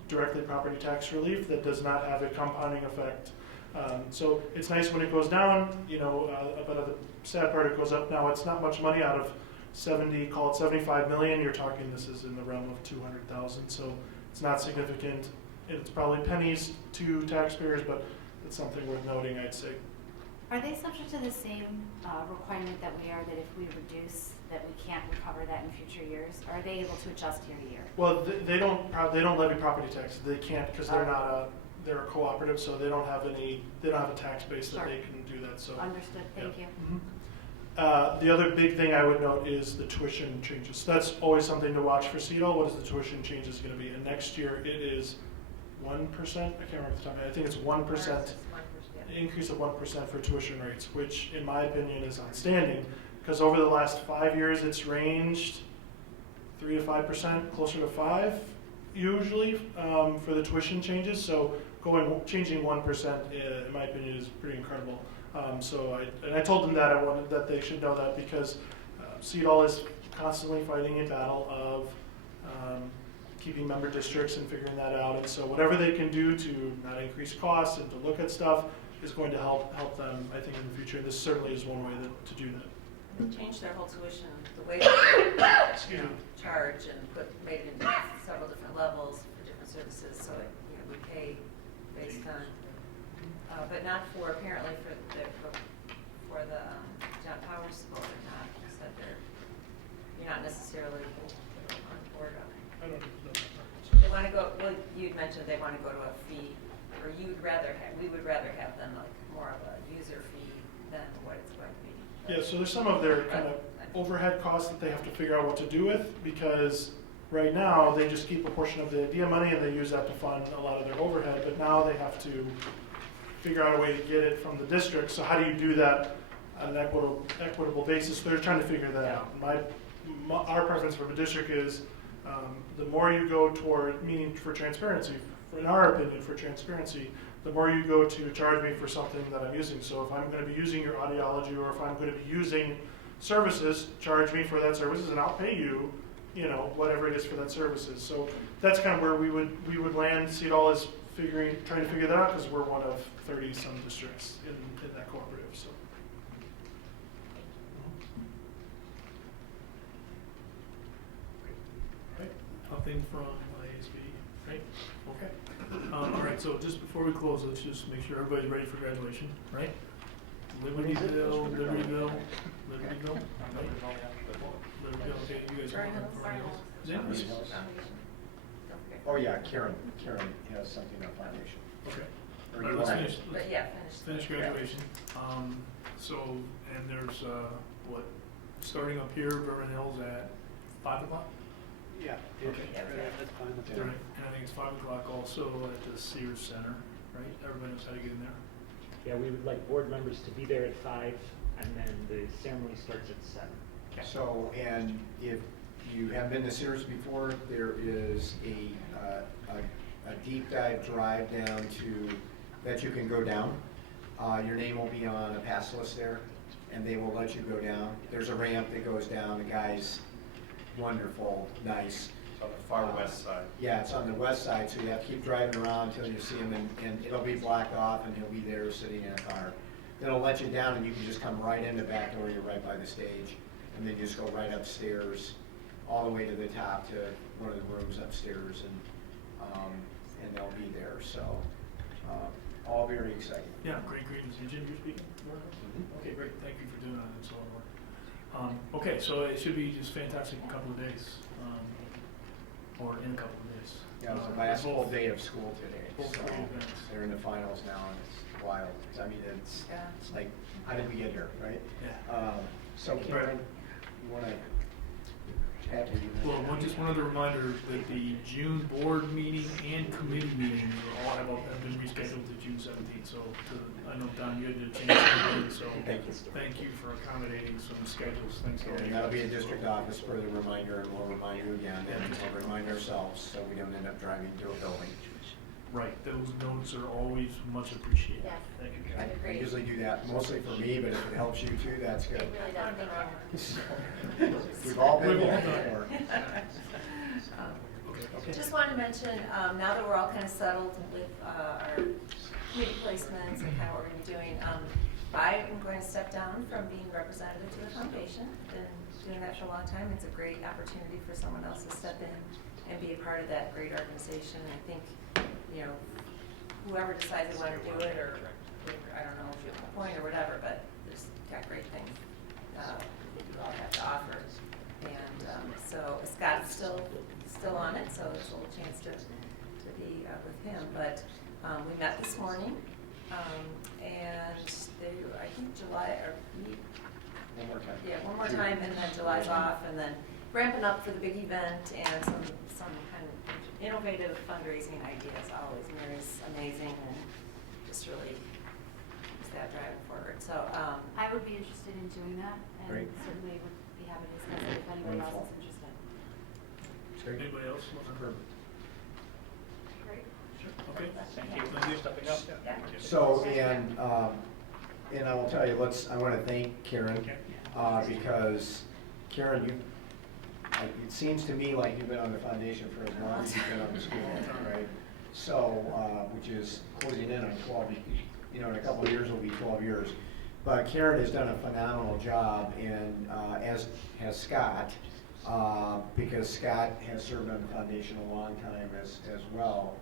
directly property tax relief that does not have a compounding effect. So it's nice when it goes down, but the sad part, it goes up now. It's not much money out of 75 million. You're talking this is in the realm of 200,000. So it's not significant. It's probably pennies to taxpayers, but it's something worth noting, I'd say. Are they subject to the same requirement that we are, that if we reduce, that we can't recover that in future years? Or are they able to adjust year to year? Well, they don't levy property taxes. They can't because they're not they're a cooperative, so they don't have a tax base that they can do that, so. Understood, thank you. The other big thing I would note is the tuition changes. So that's always something to watch for CEDAL. What is the tuition changes going to be? And next year it is 1%. I can't remember off the top of my head. I think it's 1%, increase of 1% for tuition rates, which in my opinion is outstanding because over the last 5 years it's ranged 3 to 5%, closer to 5 usually for the tuition changes. So changing 1% in my opinion is pretty incredible. So I told them that I wanted that they should know that because CEDAL is constantly fighting a battle of keeping member districts and figuring that out. And so whatever they can do to not increase costs and to look at stuff is going to help them, I think, in the future. And this certainly is one way to do that. They changed their whole tuition, the way they charge and made it into several different levels for different services. So we pay based on. But not for, apparently, for the John Powers School, they're not, said you're not necessarily on board on it. I don't know. They want to go, well, you'd mentioned they want to go to a fee, or we would rather have them like more of a user fee than what it's going to be. Yeah, so there's some of their kind of overhead costs that they have to figure out what to do with because right now they just keep a portion of the idea money and they use that to fund a lot of their overhead, but now they have to figure out a way to get it from the district. So how do you do that on an equitable basis? They're trying to figure that out. Our preference from a district is the more you go toward, meaning for transparency, in our opinion for transparency, the more you go to charge me for something that I'm using. So if I'm going to be using your audiology or if I'm going to be using services, charge me for that services and I'll pay you, whatever it is for that services. So that's kind of where we would land. CEDAL is trying to figure that out because we're one of 30 some districts in that cooperative. So. Right. Nothing from ISB. Right. Okay. All right. So just before we close, let's just make sure everybody's ready for graduation. Right. Libertyville. Libertyville. Right? Libertyville. Okay. You guys are ready for it. Oh yeah, Karen has something on foundation. Okay. Or All you right, want let's it? finish graduation. And there's starting up here, Vernon Hills at 5 o'clock? Yeah. Okay. That's fine. All right. And I think it's 5 o'clock also at the Sears Center, right? Everybody knows how to get in there. Yeah, we would like board members to be there at 5, and then the ceremony starts at 7. So, and if you have been to Sears before, there is a deep dive drive down that you can go down. Your name will be on a pass list there, and they will let you go down. There's a ramp that goes down. The guy's wonderful, nice. It's on the far west side. Yeah, it's on the west side, so you have to keep driving around until you see him, and it'll be blocked off, and he'll be there sitting in a car. Then it'll let you down, and you can just come right in the back door. You're right by the stage, and then you just go right upstairs, all the way to the top to one of the rooms upstairs, and they'll be there. So, all very exciting. Yeah, great. Is Jim, you're speaking? Okay, great. Thank you for doing that. It's a lot of work. Okay, so it should be just fantastic in a couple of days, or in a couple of days. Yeah, it was the last full day of school today. Both So great events. they're in the finals now, and it's wild. I mean, it's like, how did we get here, right? Yeah. So Karen, you want to chat with you? Well, just one other reminder that the June board meeting and committee meeting all have been rescheduled to June 17th. So I know, Don, you had to change something, so thank you for accommodating some schedules. Thanks. And that'll be a district office further reminder, and we'll remind you again, and we'll remind ourselves so we don't end up driving to a building. Right, those notes are always much appreciated. Yes. Thank you, I Karen. agree. I usually do that mostly for me, but if it helps you too, that's good. It really does. We've all been there before. Just wanted to mention, now that we're all kind of settled with our committee placements and kind of what we're going to be doing, I am going to step down from being representative to the foundation. Been doing that for a long time. It's a great opportunity for someone else to step in and be a part of that great organization. I think, whoever decides they want to do it, or I don't know if you appoint or whatever, but there's got great things you all have to offer. And so Scott's still on it, so it's a little chance to be with him. But we met one more time. Yeah, one more time, and then July's off, and then ramping up for the big event and some kind of innovative fundraising ideas always. Mary's amazing and just really keeps that driving forward. So I would be interested in doing that, and Great. certainly would be happy to discuss it if anybody else Wonderful. is interested. Anybody else want to? Great. Okay. Thank you for stepping up. Yeah. So, and I will tell you, I want to thank Karen, because Karen, it seems to me like you've been on the foundation for as long as you've been on the school, right? So, which is closing in on 12, in a couple of years will be 12 years. But Karen has done a phenomenal job, and as has Scott, because Scott has served on the foundation a long time as well.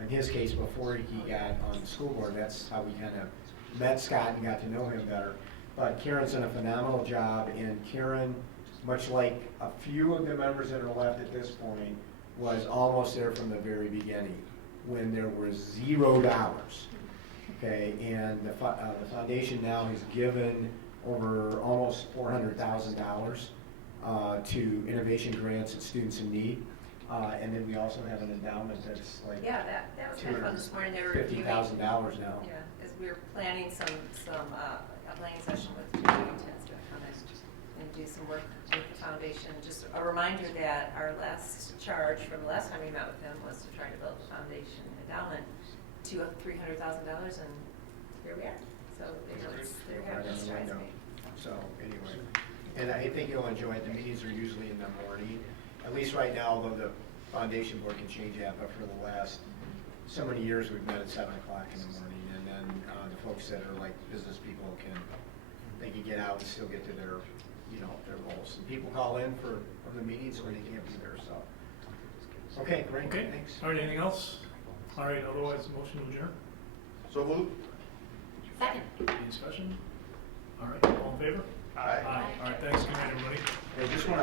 In his case, before he got on the school board, that's how we kind of met Scott and got to know him better. But Karen's done a phenomenal job, and Karen, much like a few of the members that are left at this point, was almost there from the very beginning, when there was $0. Okay, and the foundation now has given over almost $400,000 to innovation grants and students in need. And then we also have an endowment that's like Yeah, that was kind of fun this morning. They were reviewing. $50,000 now. Yeah, as we were planning a planning session with D128 to come in and do some work with the foundation. Just a reminder that our last charge from the last time we met with him was to try to build the foundation endowment to $300,000, and here we are. So they're having strides made. So anyway, and I think you'll enjoy it. The meetings are usually in the morning. At least right now, although the foundation board can change that, but for the last so many years, we've met at 7 o'clock in the morning, and then the folks that are like business people can get out and still get to their goals. And people call in from the meetings when they can't be there. So okay, great. Okay. Thanks. All right. Anything else? All right. Otherwise, motion to adjourn. So moved. Second. Any discussion? All right. All in favor? Aye. All right. Thanks again, everybody. I just want to